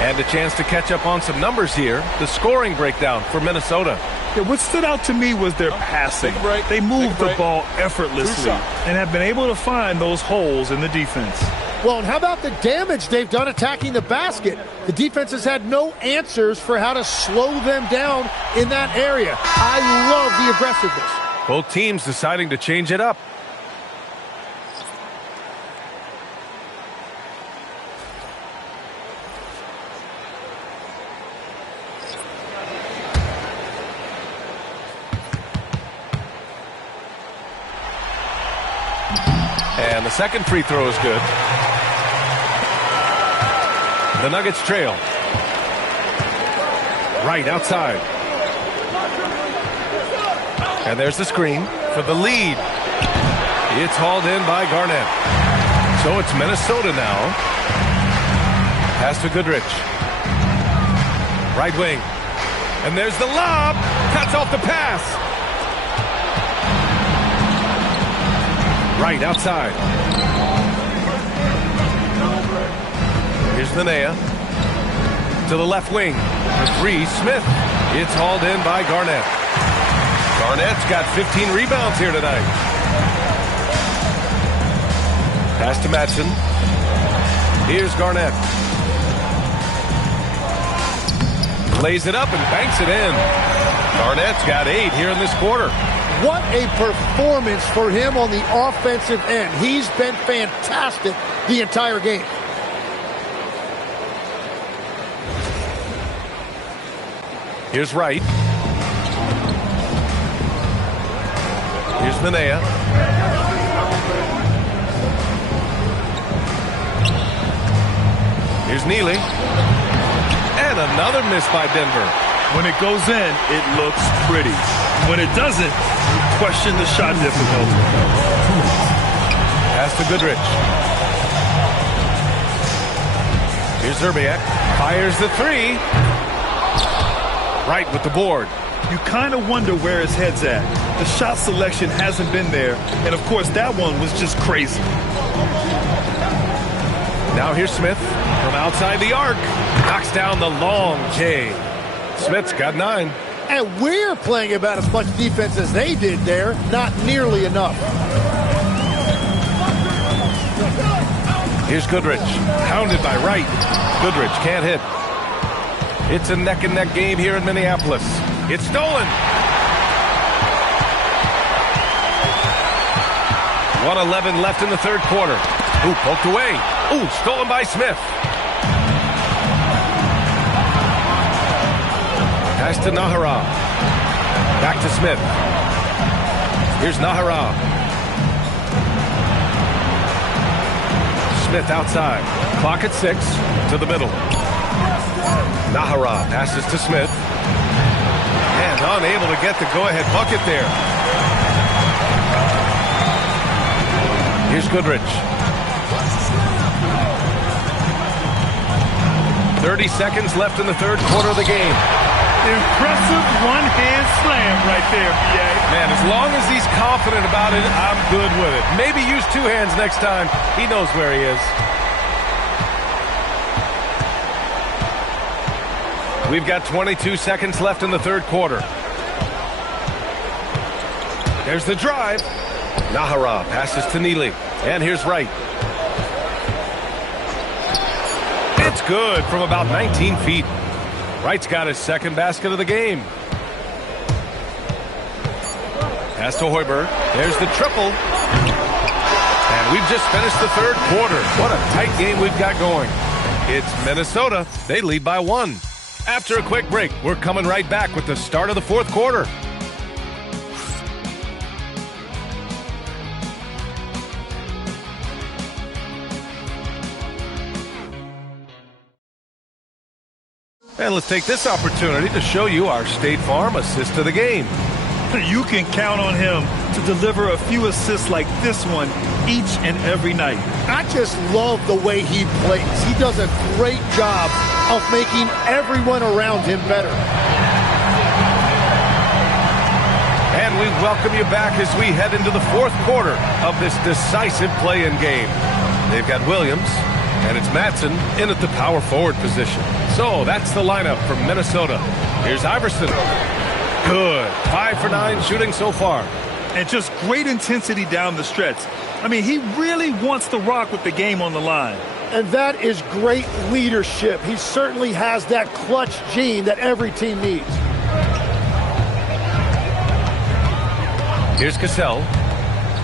And a chance to catch up on some numbers here. The scoring breakdown for Minnesota. Yeah, what stood out to me was their passing. They moved the ball effortlessly and have been able to find those holes in the defense. Well, and how about the damage they've done attacking the basket? The defense has had no answers for how to slow them down in that area. I love the aggressiveness. Both teams deciding to change it up. And the second free throw is good. The Nuggets trail. Right outside. And there's the screen for the lead. It's hauled in by Garnett. So it's Minnesota now. Pass to Goodrich. Right wing. And there's the lob. Cuts off the pass. Right outside. Here's Manea. To the left wing. For 3, Smith. It's hauled in by Garnett. Garnett's got 15 rebounds here tonight. Pass to Madsen. Here's Garnett. Lays it up and banks it in. Garnett's got 8 here in this quarter. What a performance for him on the offensive end. He's been fantastic the entire game. Here's Wright. Here's Manea. Here's Neely. And another miss by Denver. When it goes in, it looks pretty. When it doesn't, question the shot difficulty. Pass to Goodrich. Here's Zerbiak. Fires the 3. Right with the board. You kind of wonder where his head's at. The shot selection hasn't been there. And, of course, that one was just crazy. Now here's Smith from outside the arc. Knocks down the long J. Smith's got 9. And we're playing about as much defense as they did there. Not nearly enough. Here's Goodrich. Pounded by Wright. Goodrich can't hit. It's a neck-and-neck game here in Minneapolis. It's stolen. 1:11 left in the third quarter. Ooh, poked away. Ooh, stolen by Smith. Pass to Nahara. Back to Smith. Here's Nahara. Smith outside. Clock at 6. To the middle. Nahara passes to Smith. And unable to get the go-ahead bucket there. Here's Goodrich. 30 seconds left in the third quarter of the game. Impressive one-hand slam right there, B.A. Man, as long as he's confident about it, I'm good with it. Maybe use two hands next time. He knows where he is. We've got 22 seconds left in the third quarter. There's the drive. Nahara passes to Neely. And here's Wright. It's good from about 19 feet. Wright's got his second basket of the game. Pass to Hoiberg. There's the triple. And we've just finished the third quarter. What a tight game we've got going. It's Minnesota. They lead by 1. After a quick break, we're coming right back with the start of the fourth quarter. And let's take this opportunity to show you our State Farm assist of the game. You can count on him to deliver a few assists like this one each and every night. I just love the way he plays. He does a great job of making everyone around him better. And we welcome you back as we head into the fourth quarter of this decisive play-in game. They've got Williams, and it's Matson in at the power forward position. So that's the lineup from Minnesota. Here's Iverson. Good. 5 for 9 shooting so far. And just great intensity down the stretch. I mean, he really wants to rock with the game on the line. And that is great leadership. He certainly has that clutch gene that every team needs. Here's Cassell.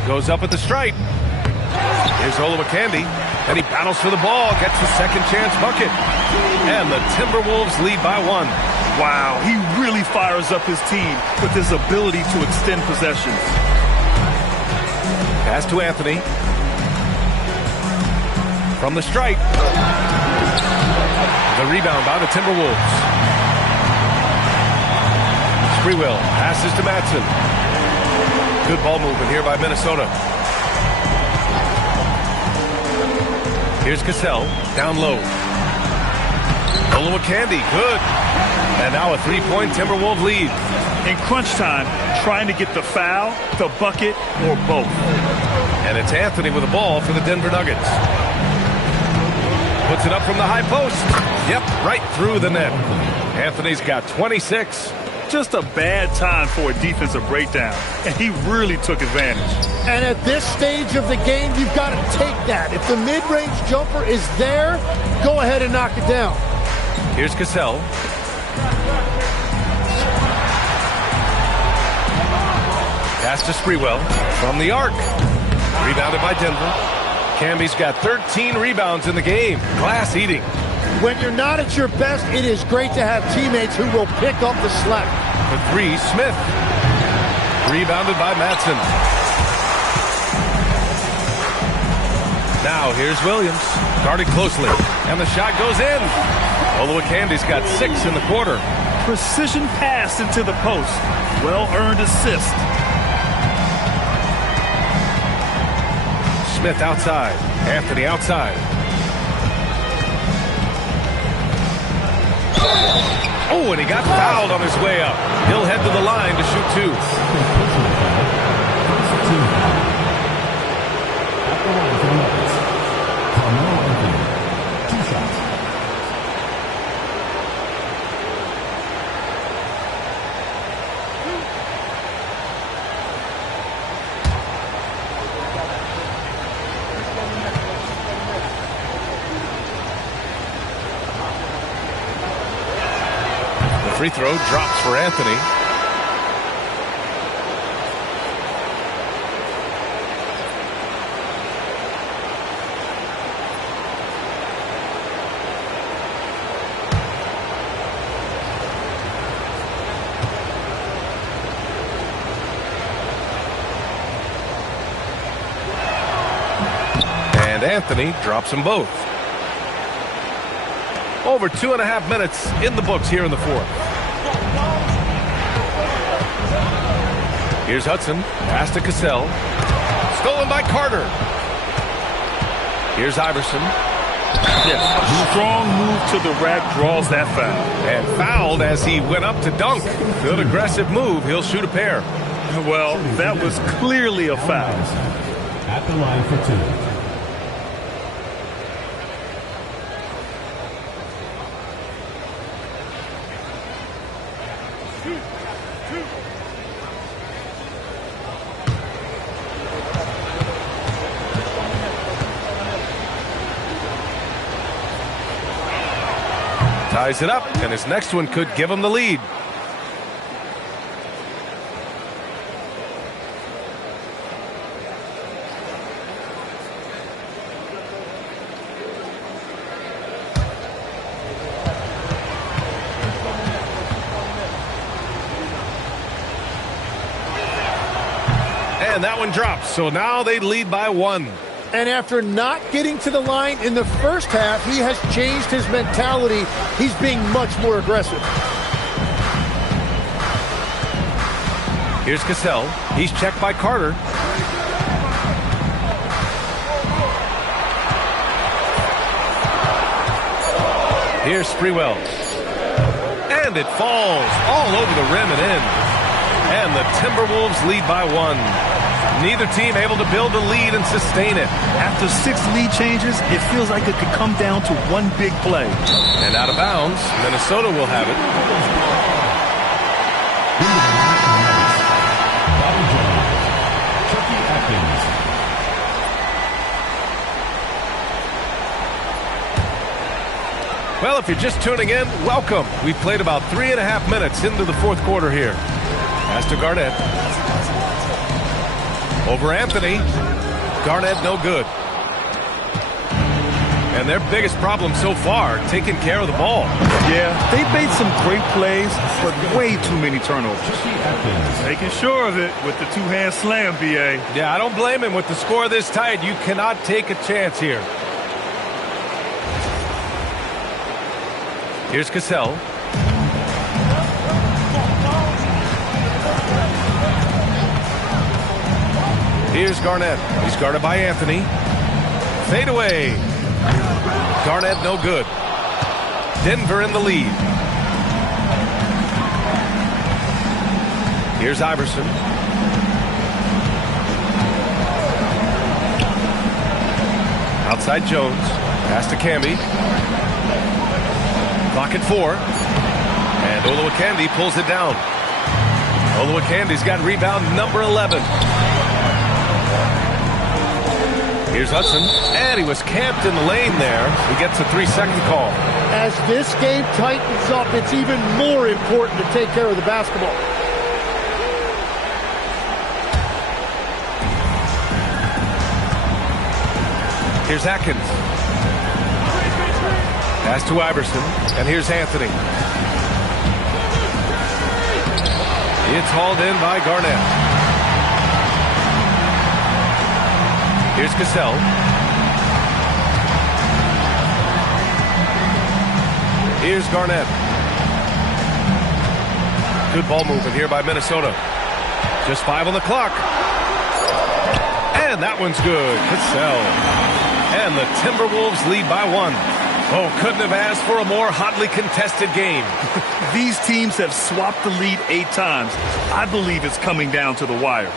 Goes up at the stripe. Here's Olowokandi. And he battles for the ball. Gets the second chance bucket. And the Timberwolves lead by 1. Wow, he really fires up his team with his ability to extend possessions. Pass to Anthony. From the stripe. The rebound by the Timberwolves. Sprewell passes to Matson. Good ball movement here by Minnesota. Here's Cassell, down low. Olowokandi, good. And now a three-point Timberwolves lead. In crunch time, trying to get the foul, the bucket, or both. And it's Anthony with the ball for the Denver Nuggets. Puts it up from the high post. Yep, right through the net. Anthony's got 26. Just a bad time for a defensive breakdown, and he really took advantage. And at this stage of the game, you've got to take that. If the mid-range jumper is there, go ahead and knock it down. Here's Cassell. Pass to Sprewell from the arc. Rebounded by Denver. Camby's got 13 rebounds in the game. Glass eating. When you're not at your best, it is great to have teammates who will pick up the slack. For 3, Smith. Rebounded by Matson. Now here's Williams. Guarded closely. And the shot goes in. Olowokandi's got 6 in the quarter. Precision pass into the post. Well-earned assist. Smith outside. Anthony outside. Oh, and he got fouled on his way up. He'll head to the line to shoot 2. At the line for the Nuggets, Carmelo Anthony, 2 shots. Free throw drops for Anthony. And Anthony drops them both. Over 2.5 minutes in the books here in the fourth. Here's Hudson. Pass to Cassell. Stolen by Carter. Here's Iverson. Yeah, a strong move to the rack draws that foul. And fouled as he went up to dunk. Good aggressive move. He'll shoot a pair. Well, that was clearly a foul. At the line for two. Ties it up, and his next one could give him the lead. And that one drops, so now they lead by 1. And after not getting to the line in the first half, he has changed his mentality. He's being much more aggressive. Here's Cassell. He's checked by Carter. Here's Sprewell. And it falls all over the rim and in. And the Timberwolves lead by 1. Neither team able to build a lead and sustain it. After 6 lead changes, it feels like it could come down to one big play. And out of bounds, Minnesota will have it. Well, if you're just tuning in, welcome. We've played about 3.5 minutes into the fourth quarter here. Pass to Garnett. Over Anthony. Garnett no good. And their biggest problem so far, taking care of the ball. Yeah, they've made some great plays, but way too many turnovers. Making sure of it with the two-hand slam, B.A. Yeah, I don't blame him. With the score this tight, you cannot take a chance here. Here's Cassell. Here's Garnett. He's guarded by Anthony. Fade away. Garnett no good. Denver in the lead. Here's Iverson. Outside Jones. Pass to Camby. Clock at 4. And Olowokandi pulls it down. Olowokandi's got rebound number 11. Here's Hudson, and he was camped in the lane there. He gets a 3-second call. As this game tightens up, it's even more important to take care of the basketball. Here's Atkins. Pass to Iverson, and here's Anthony. It's hauled in by Garnett. Here's Cassell. Here's Garnett. Good ball movement here by Minnesota. Just 5 on the clock. And that one's good. Cassell. And the Timberwolves lead by 1. Oh, couldn't have asked for a more hotly contested game. These teams have swapped the lead 8 times. I believe it's coming down to the wire.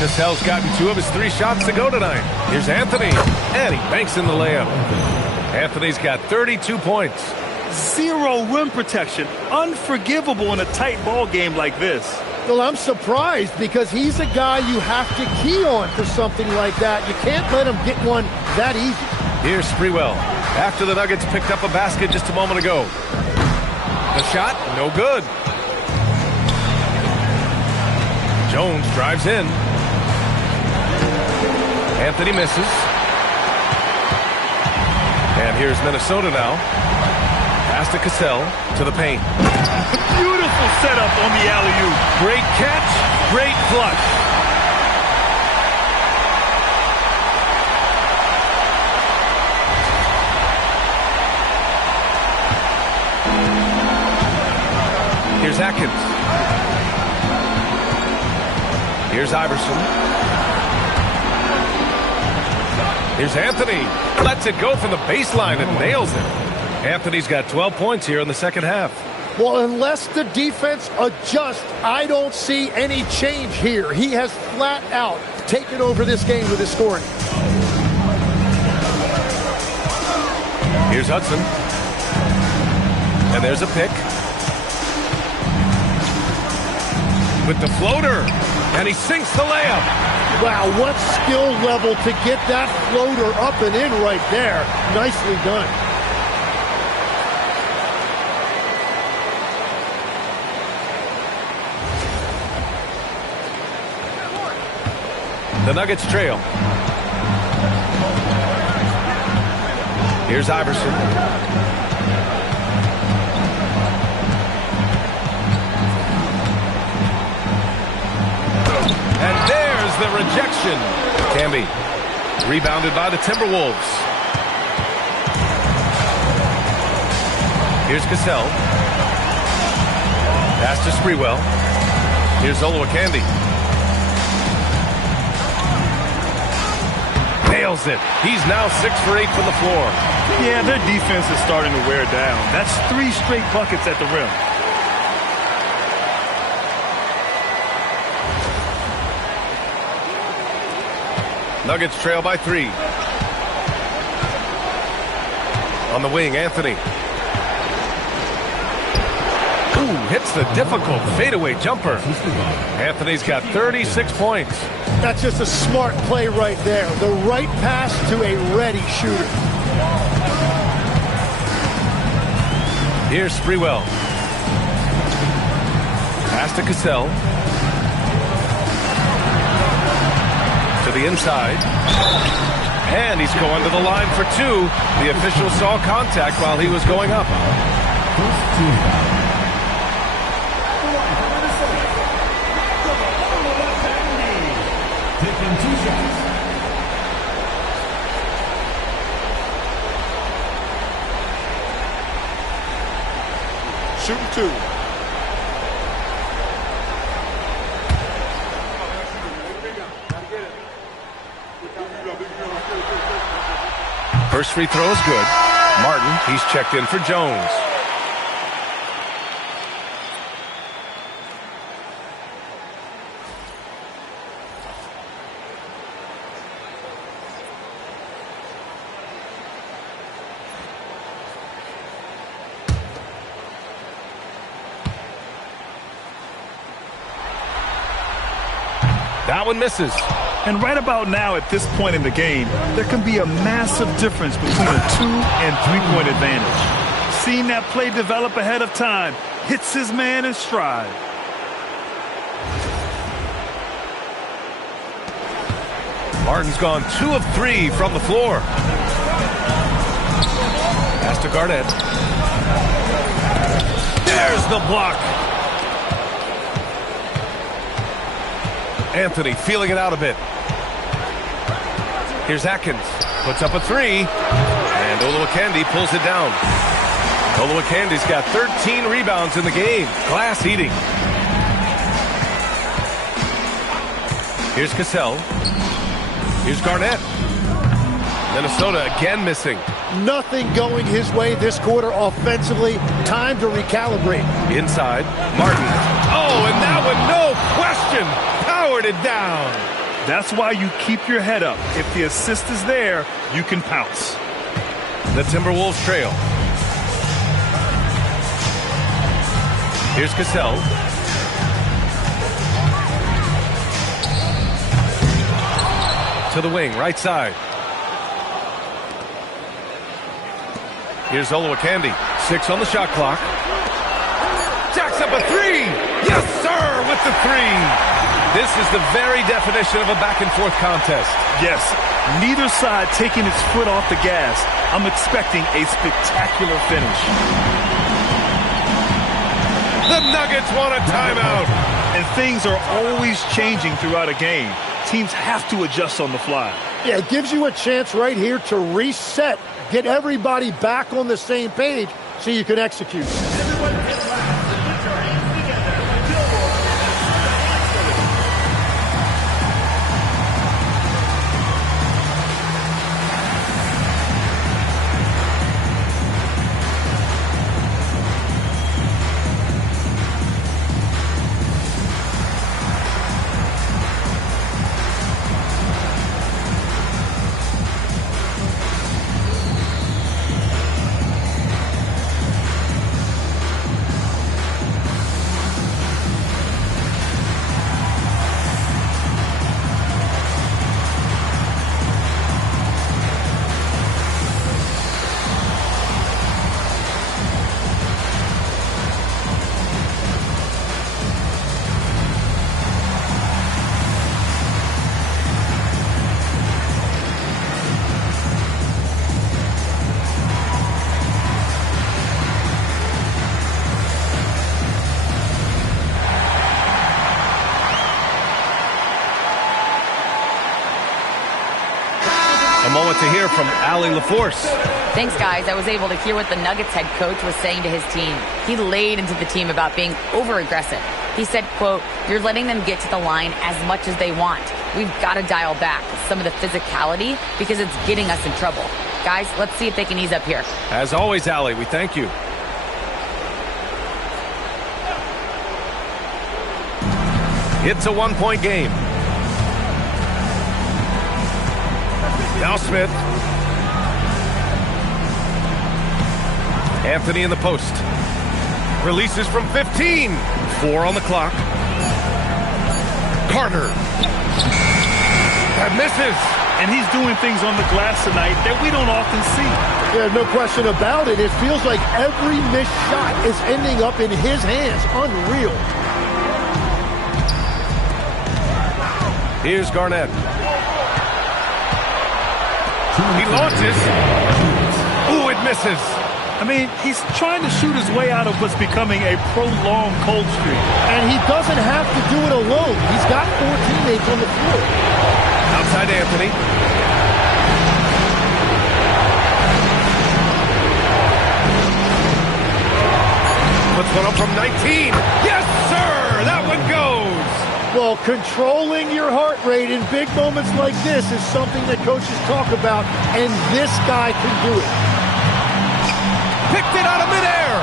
Cassell's gotten 2 of his 3 shots to go tonight. Here's Anthony, and he banks in the layup. Anthony's got 32 points. 0 rim protection. Unforgivable in a tight ball game like this. Well, I'm surprised because he's a guy you have to key on for something like that. You can't let him get one that easy. Here's Sprewell after the Nuggets picked up a basket just a moment ago. The shot, no good. Jones drives in. Anthony misses. And here's Minnesota now. Pass to Cassell to the paint. Beautiful setup on the alley-oop. Great catch, great flush. Here's Atkins. Here's Iverson. Here's Anthony. Lets it go from the baseline and nails it. Anthony's got 12 points here in the second half. Well, unless the defense adjusts, I don't see any change here. He has flat out taken over this game with his scoring. Here's Hudson. And there's a pick. With the floater. And he sinks the layup. Wow, what skill level to get that floater up and in right there. Nicely done. The Nuggets trail. Here's Iverson. And there's the rejection. Camby rebounded by the Timberwolves. Here's Cassell. Pass to Sprewell. Here's Olowokandi. Nails it. He's now 6 for 8 from the floor. Yeah, their defense is starting to wear down. That's 3 straight buckets at the rim. Nuggets trail by 3. On the wing, Anthony. Ooh, hits the difficult fadeaway jumper. Anthony's got 36 points. That's just a smart play right there. The right pass to a ready shooter. Here's Sprewell. Pass to Cassell. To the inside. And he's going to the line for 2. The official saw contact while he was going up. First team foul. Taking 2 shots. Shooting 2. First free throw is good. Martin, he's checked in for Jones. That one misses. And right about now, at this point in the game, there can be a massive difference between a 2- and 3-point advantage. Seeing that play develop ahead of time, hits his man in stride. Martin's gone 2 of 3 from the floor. Pass to Garnett. There's the block. Anthony feeling it out a bit. Here's Atkins. Puts up a 3. And Olowokandi pulls it down. Olowokandi's got 13 rebounds in the game. Glass eating. Here's Cassell. Here's Garnett. Minnesota again missing. Nothing going his way this quarter offensively. Time to recalibrate. Inside, Martin. Oh, and that one, no question, powered it down. That's why you keep your head up. If the assist is there, you can pounce. The Timberwolves trail. Here's Cassell. To the wing, right side. Here's Olowokandi. 6 on the shot clock. up a three. Yes, sir, with the three. This is the very definition of a back-and-forth contest. Yes, neither side taking its foot off the gas. I'm expecting a spectacular finish. The Nuggets want a timeout. And things are always changing throughout a game. Teams have to adjust on the fly. Yeah, it gives you a chance right here to reset, get everybody back on the same page so you can execute. A moment to hear from Allie LaForce. Thanks, guys. I was able to hear what the Nuggets head coach was saying to his team. He laid into the team about being over-aggressive. He said, quote, "You're letting them get to the line as much as they want. We've got to dial back some of the physicality because it's getting us in trouble. Guys, let's see if they can ease up here." As always, Allie, we thank you. It's a one-point game. Now Smith. Anthony in the post. Releases from 15. 4 on the clock. Carter. That misses. And he's doing things on the glass tonight that we don't often see. Yeah, no question about it. It feels like every missed shot is ending up in his hands. Unreal. Here's Garnett. He launches. Ooh, it misses. I mean, he's trying to shoot his way out of what's becoming a prolonged cold streak. And he doesn't have to do it alone. He's got 4 teammates on the floor. Outside Anthony. Puts one up from 19. Yes, sir! That one goes! Well, controlling your heart rate in big moments like this is something that coaches talk about, and this guy can do it. Picked it out of midair!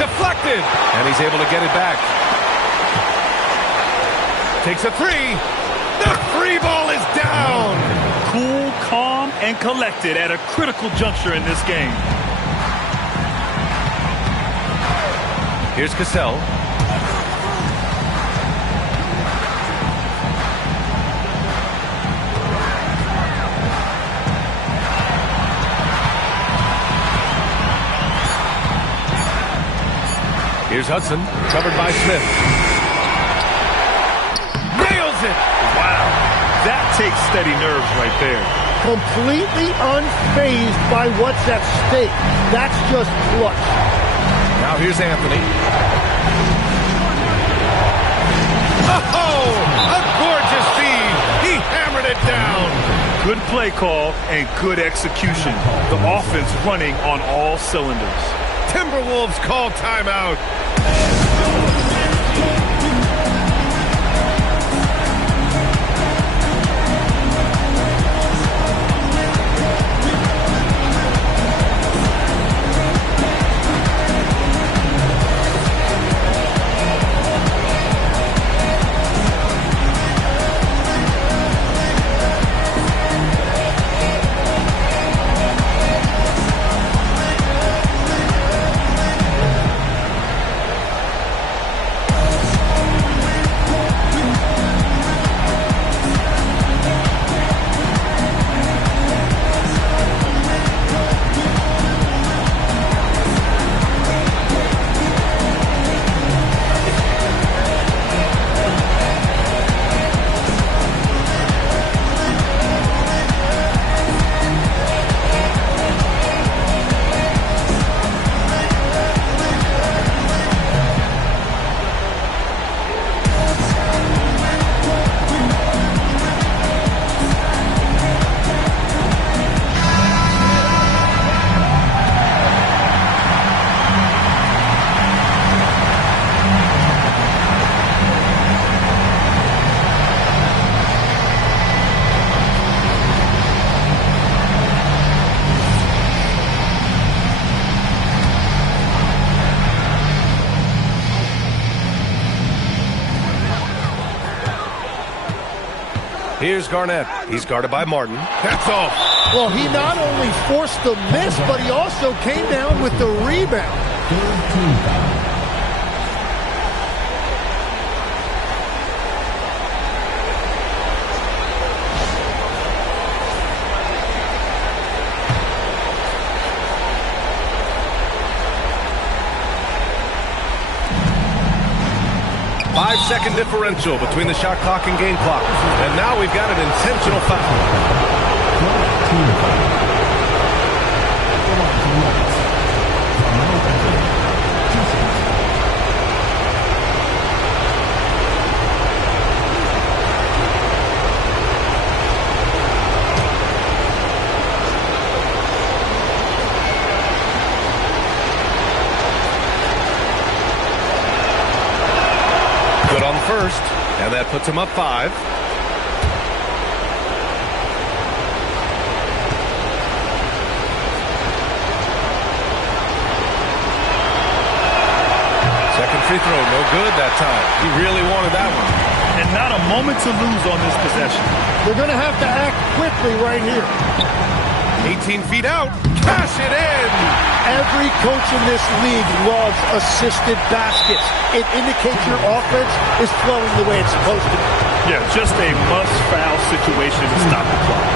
Deflected! And he's able to get it back. Takes a three. The free ball is down! Cool, calm, and collected at a critical juncture in this game. Here's Cassell. Here's Hudson, covered by Smith. Nails it! Wow, that takes steady nerves right there. Completely unfazed by what's at stake. That's just clutch. Now here's Anthony. Oh, a gorgeous feed. He hammered it down. Good play call and good execution. The offense running on all cylinders. Timberwolves call timeout. Here's Garnett. He's guarded by Martin. That's off. Well, he not only forced the miss, but he also came down with the rebound. Third team foul. Five-second differential between the shot clock and game clock. And now we've got an intentional foul. Team foul. Good on the first, and that puts him up 5. Second free throw, no good that time. He really wanted that one. And not a moment to lose on this possession. They're going to have to act quickly right here. 18 feet out, cash it in! Every coach in this league loves assisted baskets. It indicates your offense is flowing the way it's supposed to. Yeah, just a must-foul situation to stop the clock.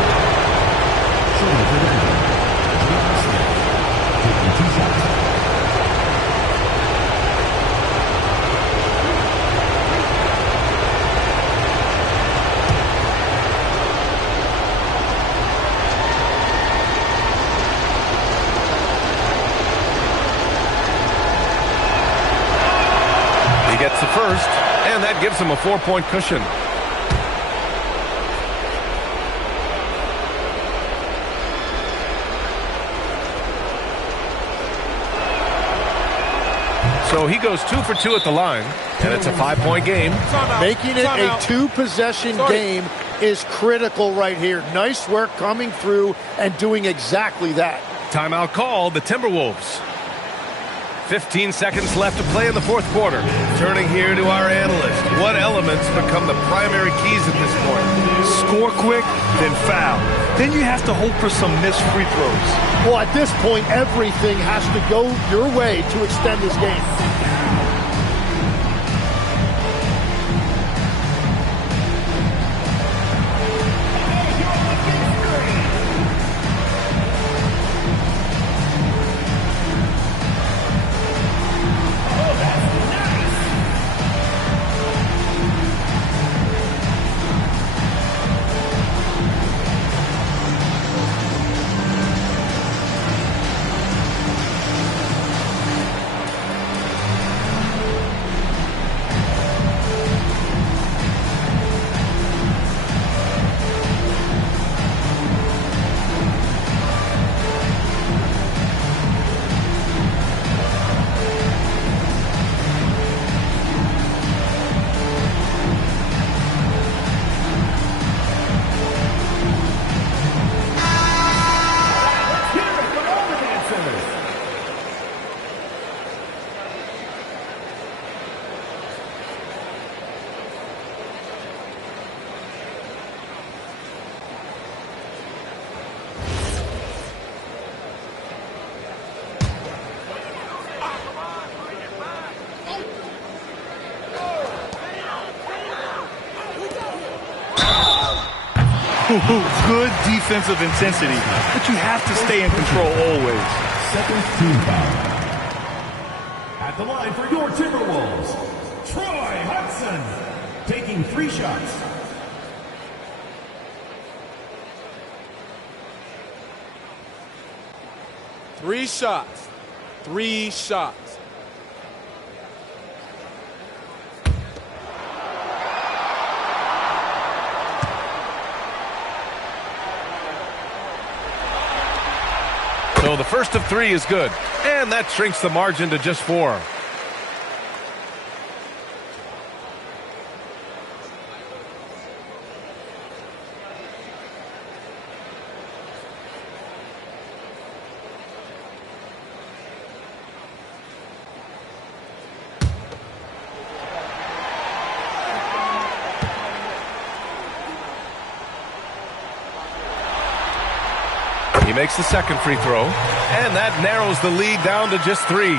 Taking 2 shots. He gets the first, and that gives him a 4-point cushion. So he goes 2 for 2 at the line, and it's a 5-point game. Making it a 2-possession game is critical right here. Nice work coming through and doing exactly that. Timeout called, the Timberwolves. 15 seconds left to play in the fourth quarter. Turning here to our analyst. What elements become the primary keys at this point? Score quick, then foul. Then you have to hope for some missed free throws. Well, at this point, everything has to go your way to extend this game. Good defensive intensity, but you have to stay in control always. Second team foul. At the line for your Timberwolves, Troy Hudson, taking 3 shots. Three shots. 3 shots. So the first of 3 is good, and that shrinks the margin to just 4. He makes the second free throw, and that narrows the lead down to just 3.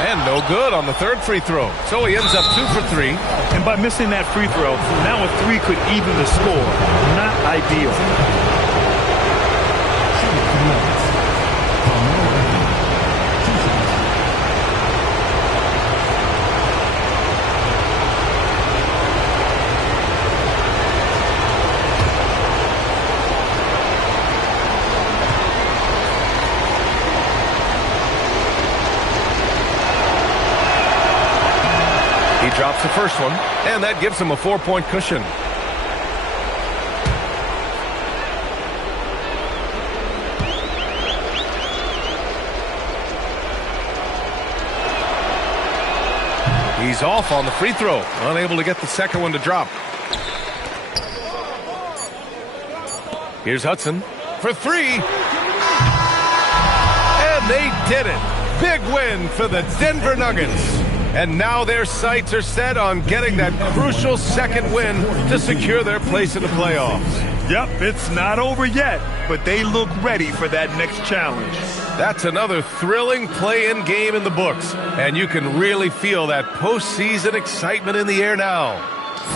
And no good on the third free throw. So he ends up 2 for 3. And by missing that free throw, now a 3 could even the score. Not ideal. Drops the first one, and that gives him a 4-point cushion. He's off on the free throw, unable to get the second one to drop. Here's Hudson for 3. And they did it. Big win for the Denver Nuggets. And now their sights are set on getting that crucial second win to secure their place in the playoffs. Yep, it's not over yet, but they look ready for that next challenge. That's another thrilling play-in game in the books, and you can really feel that postseason excitement in the air now.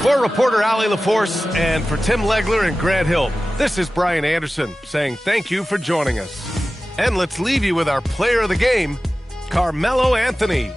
For reporter Allie LaForce and for Tim Legler and Grant Hill, this is Brian Anderson saying thank you for joining us. And let's leave you with our player of the game, Carmelo Anthony.